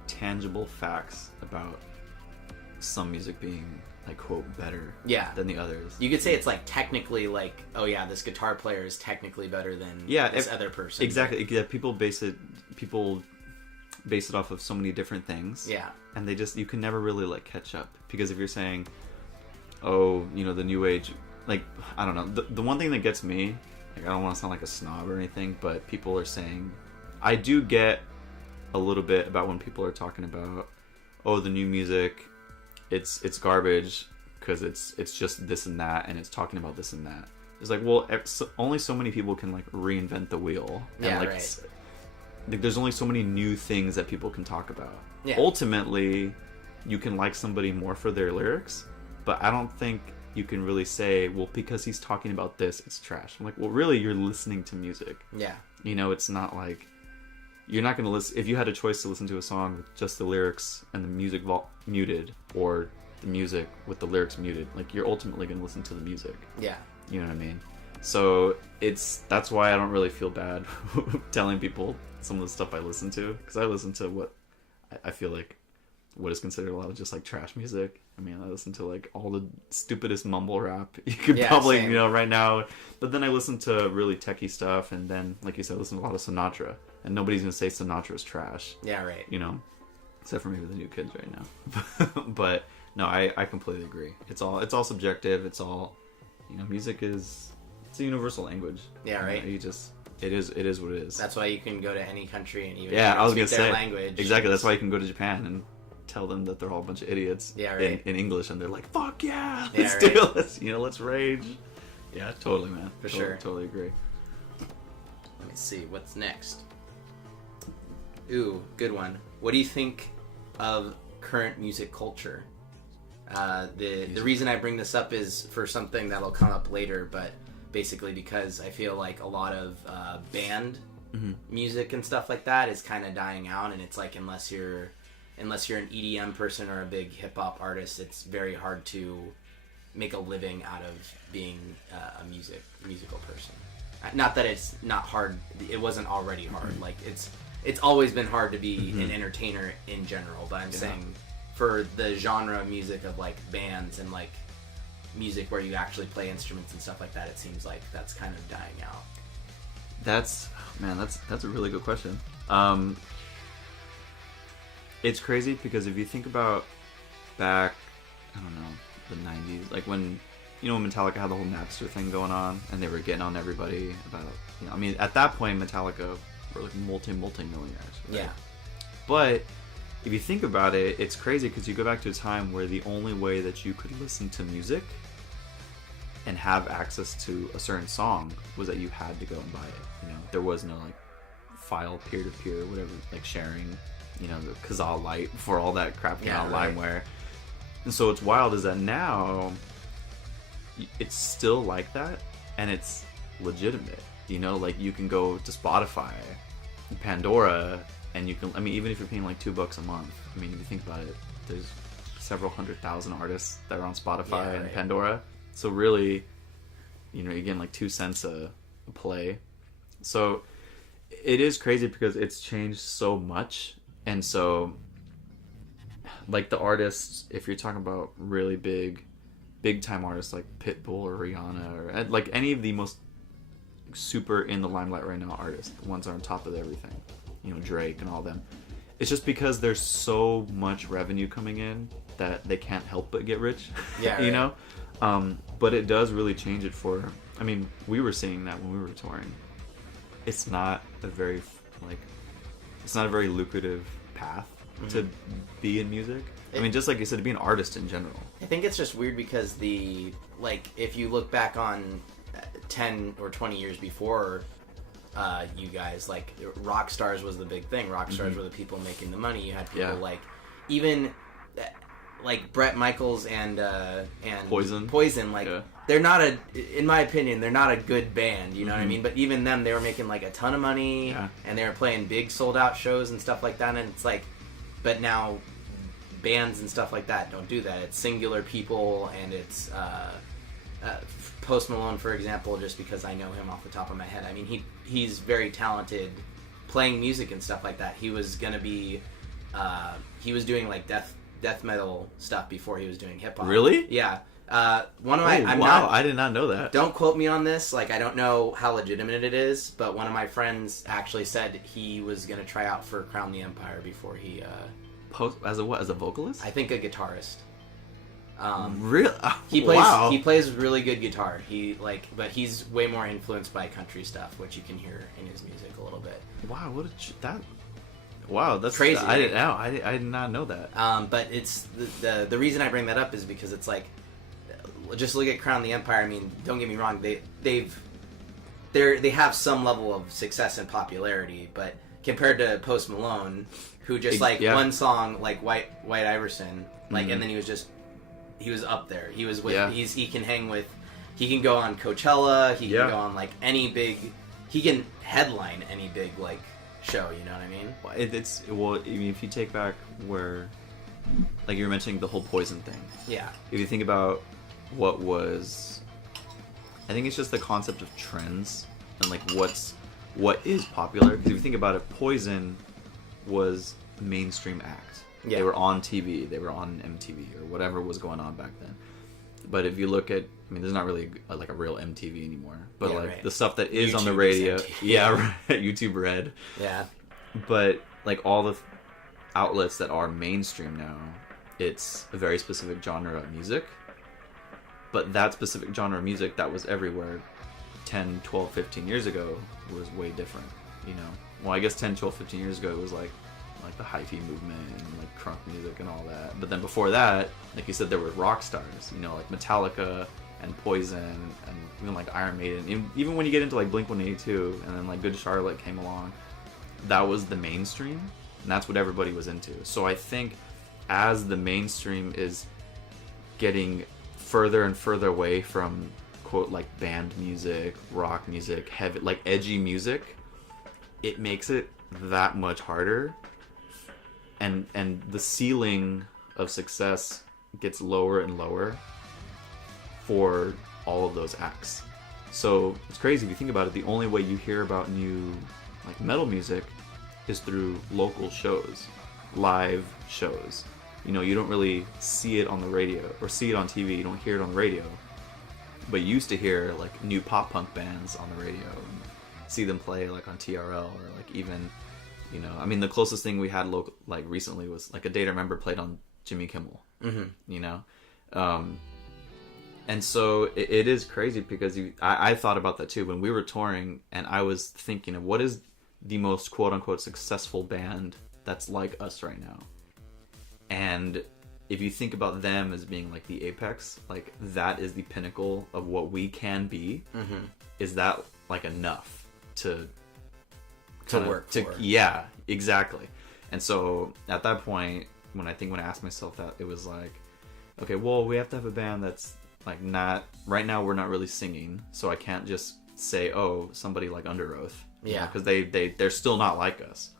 tangible facts about some music being quote better than the others. You could say it's technically oh yeah, this guitar player is technically better than this other person. Exactly. Yeah, people base it off of so many different things. Yeah. And you can never really like catch up, because if you're saying, oh, you know, the new age, like, I don't know, the one thing that gets me, like, I don't want to sound like a snob or anything, but people are saying, I do get a little bit about when people are talking about, oh, the new music, it's garbage because it's just this and that, and it's talking about this and that. It's like, well, only so many people can like reinvent the wheel. And, yeah, like, right. Like, there's only so many new things that people can talk about. Yeah. Ultimately, you can like somebody more for their lyrics, but I don't think you can really say, well, because he's talking about this, it's trash. I'm like, well, really, you're listening to music. Yeah. You know, it's not like, you're not going to listen, if you had a choice to listen to a song with just the lyrics and the music muted, or the music with the lyrics muted, like, you're ultimately going to listen to the music. Yeah. You know what I mean? So that's why I don't really feel bad telling people some of the stuff I listen to, because I listen to what I feel like what is considered a lot of just like trash music. I mean, I listen to like all the stupidest mumble rap you could probably, same. you know, right now. But then I listen to really techie stuff, and then, like you said, I listen to a lot of Sinatra, and nobody's gonna say Sinatra's trash. Yeah, right. You know, except for maybe the new kids right now. But no, I completely agree. It's all subjective. It's all, you know, music it's a universal language. Yeah, right. You know, it is what it is. That's why you can go to any country and even I was gonna speak say their language. Exactly. That's why you can go to Japan and tell them that they're all a bunch of idiots. Yeah, right. in English, and they're like, "Fuck yeah, Yeah, let's right. do it. Let's rage." Yeah, totally, man. For sure. Totally agree. Let me see what's next. Ooh, good one. What do you think of current music culture? The reason I bring this up is for something that'll come up later, but basically because I feel like a lot of band music and stuff like that is kind of dying out, and it's like unless you're an EDM person or a big hip hop artist, it's very hard to make a living out of being a musical person. Not that it's not hard; it wasn't already hard. Like it's always been hard to be an entertainer in general. But I'm saying for the genre of music of like bands and like music where you actually play instruments and stuff like that, it seems like that's kind of dying out. That's a really good question. It's crazy because if you think about back, I don't know, the 90s, like when, you know, when Metallica had the whole Napster thing going on, and they were getting on everybody about, you know, I mean, at that point, Metallica were like multi-millionaires, right? Yeah. But if you think about it, it's crazy because you go back to a time where the only way that you could listen to music and have access to a certain song was that you had to go and buy it. You know, there was no like file peer-to-peer, whatever, like sharing, you know, the Kazaa Lite before all that crap came out, right. LimeWire. And so what's wild is that now it's still like that, and it's legitimate. You know, like you can go to Spotify, Pandora, and you can, I mean, even if you're paying like $2 a month, I mean, if you think about it, there's several 100,000 artists that are on Spotify and Pandora. So really, you know, you're getting like 2 cents a play. So it is crazy because it's changed so much. And so, like the artists, if you're talking about really big time artists like Pitbull or Rihanna or like any of the most super in the limelight right now artists, the ones that are on top of everything, you know, Drake and all them, it's just because there's so much revenue coming in that they can't help but get rich. Yeah, you right. know. But it does really change it for, I mean, we were seeing that when we were touring. It's not a very lucrative path to be in music. I mean, just like you said, to be an artist in general. I think it's just weird because if you look back on 10 or 20 years before you guys, like rock stars was the big thing. Rock stars were the people making the money. You had people like even like Bret Michaels and Poison, like they're not in my opinion, they're not a good band, you know what I mean? But even them, they were making like a ton of money, and they were playing big sold out shows and stuff like that. And it's like, but now bands and stuff like that don't do that. It's singular people, and it's Post Malone, for example, just because I know him off the top of my head. I mean, he's very talented playing music and stuff like that. He was gonna be he was doing like death metal stuff before he was doing hip hop. Really? Yeah. One of my... I did not know that. Don't quote me on this. Like, I don't know how legitimate it is, but one of my friends actually said he was going to try out for Crown the Empire before he... As a what? As a vocalist? I think a guitarist. Really? He plays really good guitar. But he's way more influenced by country stuff, which you can hear in his music a little bit. Wow, Wow, that's crazy. I did not know that. But it's the reason I bring that up is because it's like, just look at Crown the Empire. I mean, don't get me wrong, they have some level of success and popularity, but compared to Post Malone, who just one song like White Iverson, and then he was up there. He was with he can go on Coachella, he can go on like any big, he can headline any big like show, you know what I mean? I mean, if you take back where, like you were mentioning the whole Poison thing. Yeah. If you think about what was, I think it's just the concept of trends and like what is popular. Because if you think about it, Poison was a mainstream act. Yeah. They were on TV, they were on MTV or whatever was going on back then. But if you look at, I mean, there's not really a real MTV anymore. But the stuff that is YouTube on the radio, YouTube Red. Yeah. But like all the outlets that are mainstream now, it's a very specific genre of music. But that specific genre of music that was everywhere 10, 12, 15 years ago was way different, you know? Well, I guess 10, 12, 15 years ago it was like the hyphy movement and like crunk music and all that. But then before that, like you said, there were rock stars, you know, like Metallica and Poison and even like Iron Maiden. Even when you get into like Blink-182 and then like Good Charlotte came along, that was the mainstream and that's what everybody was into. So I think as the mainstream is getting further and further away from quote like band music, rock music, heavy like edgy music, it makes it that much harder. And the ceiling of success gets lower and lower for all of those acts. So it's crazy if you think about it. The only way you hear about new like metal music is through local shows, live shows. You know, you don't really see it on the radio or see it on TV. You don't hear it on the radio. But you used to hear like new pop punk bands on the radio and see them play like on TRL or like even, you know, I mean, the closest thing we had like recently was like A Day to Remember played on Jimmy Kimmel, you know? And so it is crazy because I thought about that too when we were touring and I was thinking of what is the most quote unquote successful band that's like us right now. And if you think about them as being like the apex, like that is the pinnacle of what we can be, is that like enough to work for. Yeah, exactly. And so at that point, when I asked myself that, it was like, okay, well, we have to have a band that's like not, right now we're not really singing, so I can't just say, oh, somebody like Under Oath. Yeah. Because they're still not like us.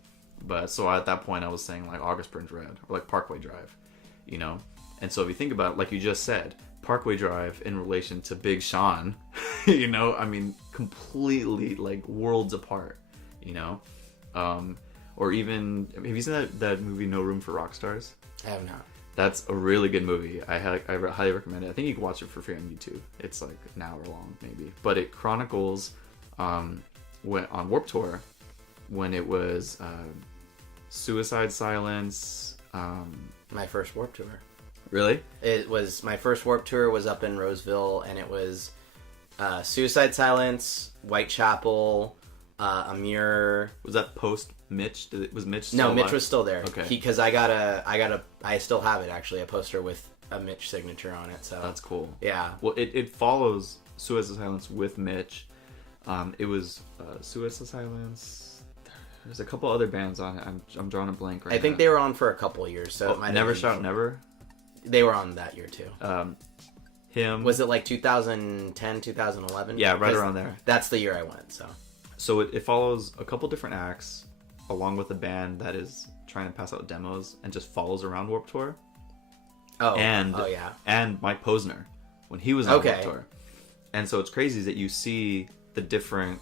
But so at that point I was saying like August Burns Red or like Parkway Drive, you know? And so if you think about it, like you just said, Parkway Drive in relation to Big Sean, you know, I mean, completely like worlds apart. You know, or even have you seen that movie No Room for Rock Stars? I have not. That's a really good movie. I highly recommend it. I think you can watch it for free on YouTube. It's like an hour long maybe, but it chronicles when on Warped Tour when it was Suicide Silence. My first Warped Tour. Really? It was my first Warped Tour was up in Roseville, and it was Suicide Silence, Whitechapel. Amir. Was that post Mitch? Was Mitch still No, alive? Mitch was still there. Okay. Because I still have it actually, a poster with a Mitch signature on it. So that's cool. Yeah. Well, it follows Suicide Silence with Mitch. It was Suicide Silence. There's a couple other bands on it. I'm drawing a blank right now. I think they were on for a couple of years. So it might Never Shout Never. They were on that year too. Him. Was it like 2010, 2011? Yeah, right around there. That's the year I went. So it follows a couple different acts along with a band that is trying to pass out demos and just follows around Warped Tour. Oh, yeah. And Mike Posner when he was on Warped Tour. And so it's crazy that you see the different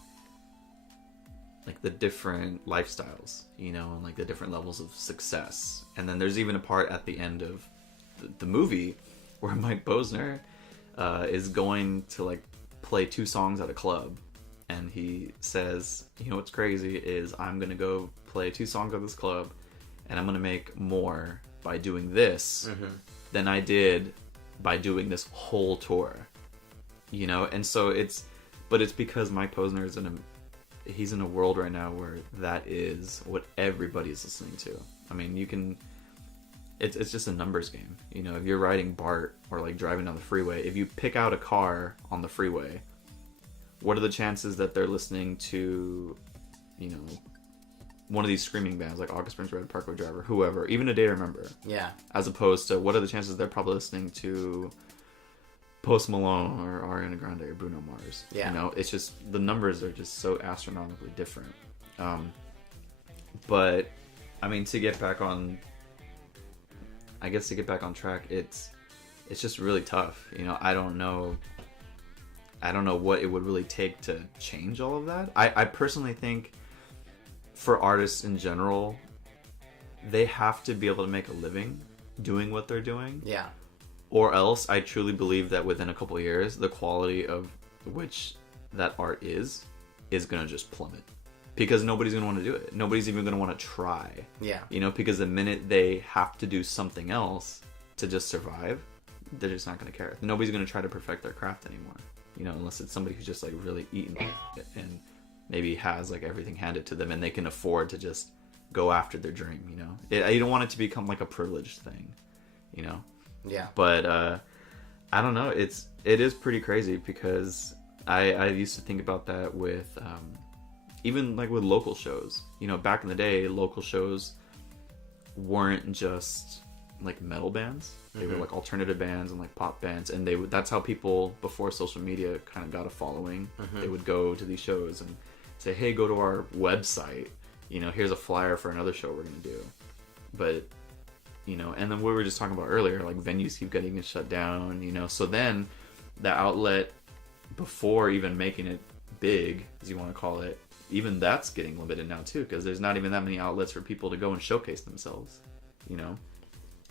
lifestyles, you know, and like the different levels of success. And then there's even a part at the end of the movie where Mike Posner is going to like play 2 songs at a club, and he says, you know what's crazy is I'm gonna go play 2 songs at this club, and I'm gonna make more by doing this than I did by doing this whole tour, you know. And so it's because Mike Posner is he's in a world right now where that is what everybody's listening to. I mean, you can. It's just a numbers game, you know. If you're riding BART or like driving down the freeway, if you pick out a car on the freeway, what are the chances that they're listening to, you know, one of these screaming bands like August Burns Red, Parkway Driver, whoever, even A Day to Remember? Yeah. As opposed to what are the chances they're probably listening to Post Malone or Ariana Grande or Bruno Mars? Yeah. You know, it's just the numbers are just so astronomically different. But I mean, to get back on track, it's just really tough. You know, I don't know what it would really take to change all of that. I personally think for artists in general, they have to be able to make a living doing what they're doing. Yeah. Or else I truly believe that within a couple of years, the quality of which that art is going to just plummet. Because nobody's going to want to do it. Nobody's even going to want to try. Yeah. You know, because the minute they have to do something else to just survive, they're just not going to care. Nobody's going to try to perfect their craft anymore. You know, unless it's somebody who's just like really eaten it and maybe has like everything handed to them and they can afford to just go after their dream, you know. You don't want it to become like a privileged thing, you know. Yeah. But I don't know. It is pretty crazy because I used to think about that with even like with local shows. You know, back in the day, local shows weren't just like metal bands. They were like alternative bands and like pop bands, and that's how people before social media kind of got a following. They would go to these shows and say, hey, go to our website, you know, here's a flyer for another show we're gonna do. But you know, and then what we were just talking about earlier, like venues keep getting shut down, you know, so then the outlet before even making it big, as you want to call it, even that's getting limited now too, because there's not even that many outlets for people to go and showcase themselves, you know.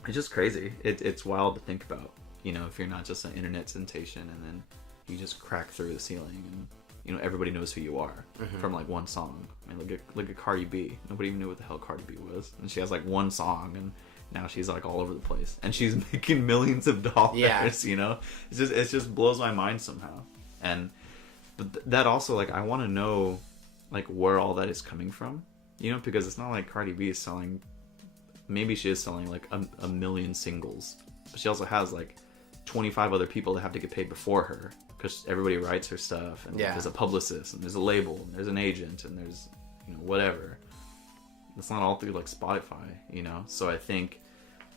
It's just crazy. It's wild to think about, you know, if you're not just an internet sensation and then you just crack through the ceiling and, you know, everybody knows who you are from like one song. I mean, look at Cardi B. Nobody even knew what the hell Cardi B was, and she has like one song, and now she's like all over the place, and she's making millions of dollars. Yeah. You know, it just blows my mind somehow. And but that also, like, I want to know like where all that is coming from, you know, because it's not like Cardi B is selling. Maybe she is selling like a million singles, but she also has like 25 other people that have to get paid before her because everybody writes her stuff, and there's a publicist, and there's a label, and there's an agent, and there's, you know, whatever. It's not all through like Spotify, you know. So I think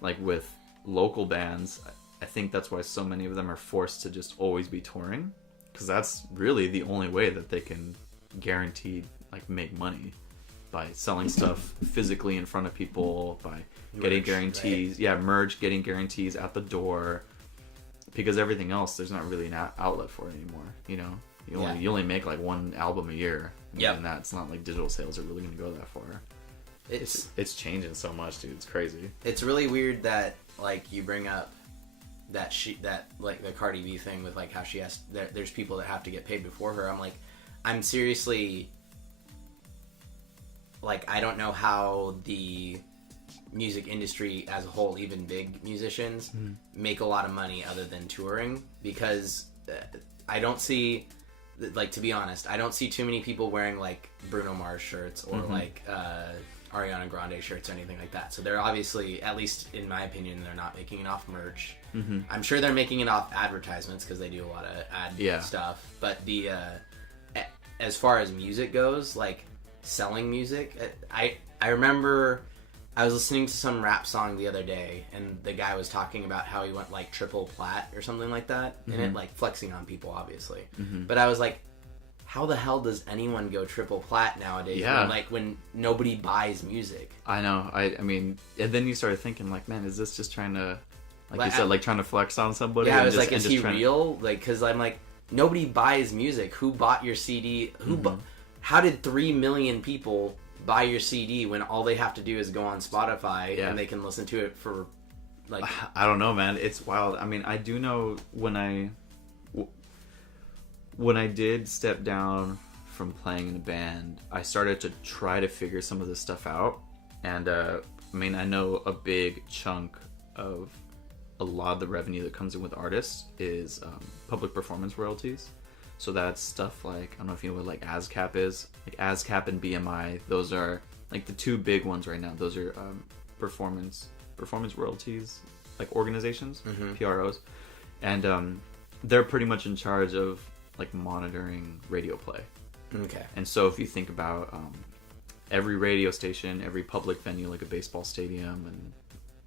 like with local bands, I think that's why so many of them are forced to just always be touring, because that's really the only way that they can guaranteed like make money, by selling stuff physically in front of people, by getting guarantees, right? Getting guarantees at the door, because everything else there's not really an outlet for it anymore, you know. You only make like one album a year, and that's not like digital sales are really going to go that far. It's changing so much, dude. It's crazy. It's really weird that like you bring up that like the Cardi B thing with like how she has there's people that have to get paid before her. I'm seriously like, I don't know how the music industry as a whole, even big musicians, make a lot of money other than touring, because I don't see, like, to be honest, I don't see too many people wearing like Bruno Mars shirts or like Ariana Grande shirts or anything like that. So they're obviously, at least in my opinion, they're not making it off merch. I'm sure they're making it off advertisements because they do a lot of ad stuff. But the as far as music goes, like selling music, I remember I was listening to some rap song the other day, and the guy was talking about how he went like triple plat or something like that in it, like flexing on people, obviously. But I was like, how the hell does anyone go triple plat nowadays? When nobody buys music. I know. I mean, and then you started thinking like, man, is this just trying to, like you said, like trying to flex on somebody? Yeah, I was like, is he real? Like, because I'm like, nobody buys music. Who bought your CD? How did 3 million people buy your CD when all they have to do is go on Spotify and they can listen to it for like... I don't know, man. It's wild. I mean, I do know when I when I did step down from playing in a band, I started to try to figure some of this stuff out. And I mean, I know a big chunk of a lot of the revenue that comes in with artists is public performance royalties. So that's stuff like, I don't know if you know what like ASCAP is. Like ASCAP and BMI, those are like the two big ones right now. Those are performance royalties, like organizations, PROs. And they're pretty much in charge of like monitoring radio play. Okay. And so if you think about every radio station, every public venue like a baseball stadium, and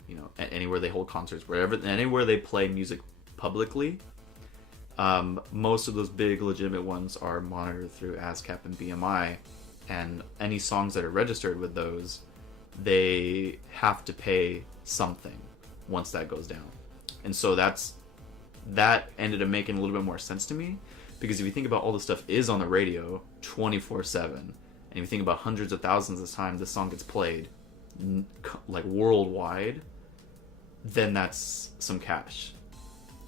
you know anywhere they hold concerts, anywhere they play music publicly, most of those big legitimate ones are monitored through ASCAP and BMI, and any songs that are registered with those, they have to pay something once that goes down. And so that ended up making a little bit more sense to me, because if you think about all the stuff is on the radio 24/7, and if you think about hundreds of thousands of times the song gets played like worldwide, then that's some cash.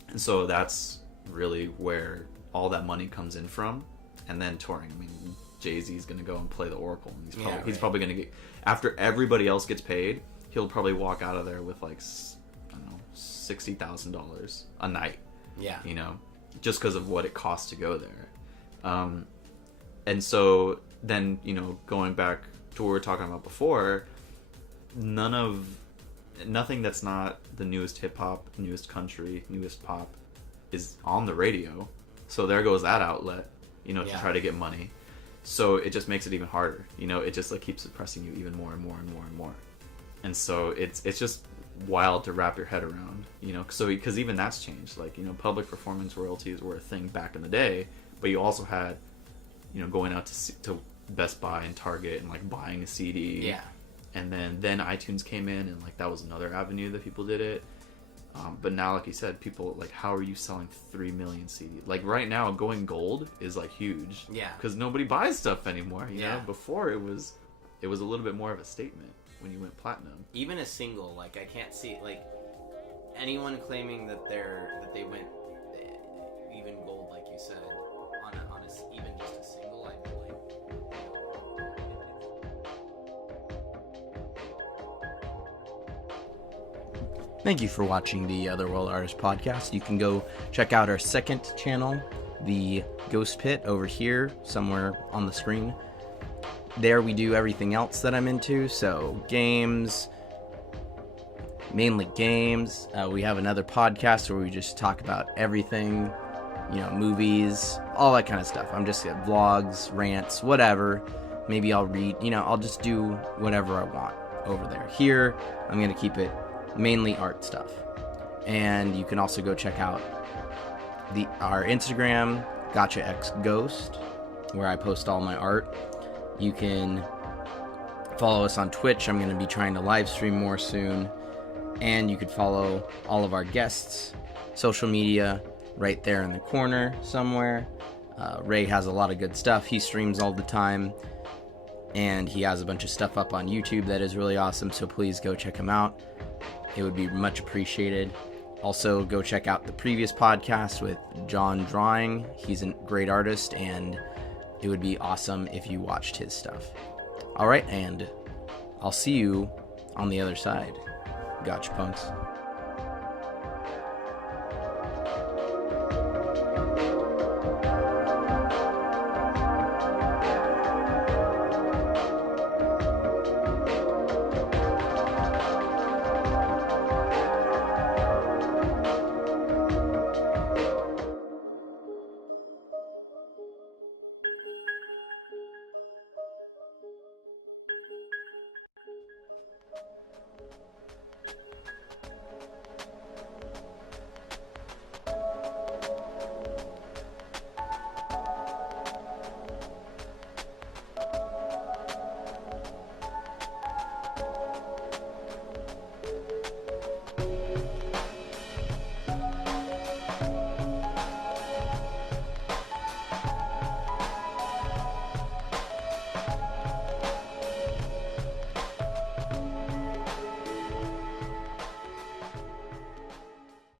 And so that's really where all that money comes in from. And then touring, I mean, Jay-Z's gonna go and play the Oracle, and he's probably gonna get, after everybody else gets paid, he'll probably walk out of there with like, I don't know, $60,000 a night. Yeah. You know, just because of what it costs to go there. And so then, you know, going back to what we were talking about before, nothing that's not the newest hip-hop, newest country, newest pop is on the radio. So there goes that outlet, you know, to try to get money. So it just makes it even harder. You know, it just like keeps suppressing you even more and more and more and more. And so it's just wild to wrap your head around, you know, so because even that's changed. Like, you know, public performance royalties were a thing back in the day, but you also had, you know, going out to Best Buy and Target and like buying a CD. Yeah. And then iTunes came in, and like that was another avenue that people did it. But now, like you said, people like, how are you selling 3 million CDs? Like right now, going gold is like huge. Yeah. Because nobody buys stuff anymore. You know, before it was a little bit more of a statement when you went platinum. Even a single, like I can't see like anyone claiming that they went even gold, like you said, on even just a single. I feel like. Thank you for watching the Otherworld Artist Podcast. You can go check out our second channel, the Ghost Pit, over here, somewhere on the screen. There we do everything else that I'm into, so games, mainly games. We have another podcast where we just talk about everything, you know, movies, all that kind of stuff. I'm just at vlogs, rants, whatever. Maybe I'll read, you know, I'll just do whatever I want over there. Here, I'm going to keep it mainly art stuff. And you can also go check out our Instagram, Gacha X Ghost, where I post all my art. You can follow us on Twitch. I'm going to be trying to live stream more soon. And you could follow all of our guests' social media right there in the corner somewhere. Ray has a lot of good stuff. He streams all the time. And he has a bunch of stuff up on YouTube that is really awesome. So please go check him out. It would be much appreciated. Also, go check out the previous podcast with John Drawing. He's a great artist, and it would be awesome if you watched his stuff. All right, and I'll see you on the other side. Gotcha, punks.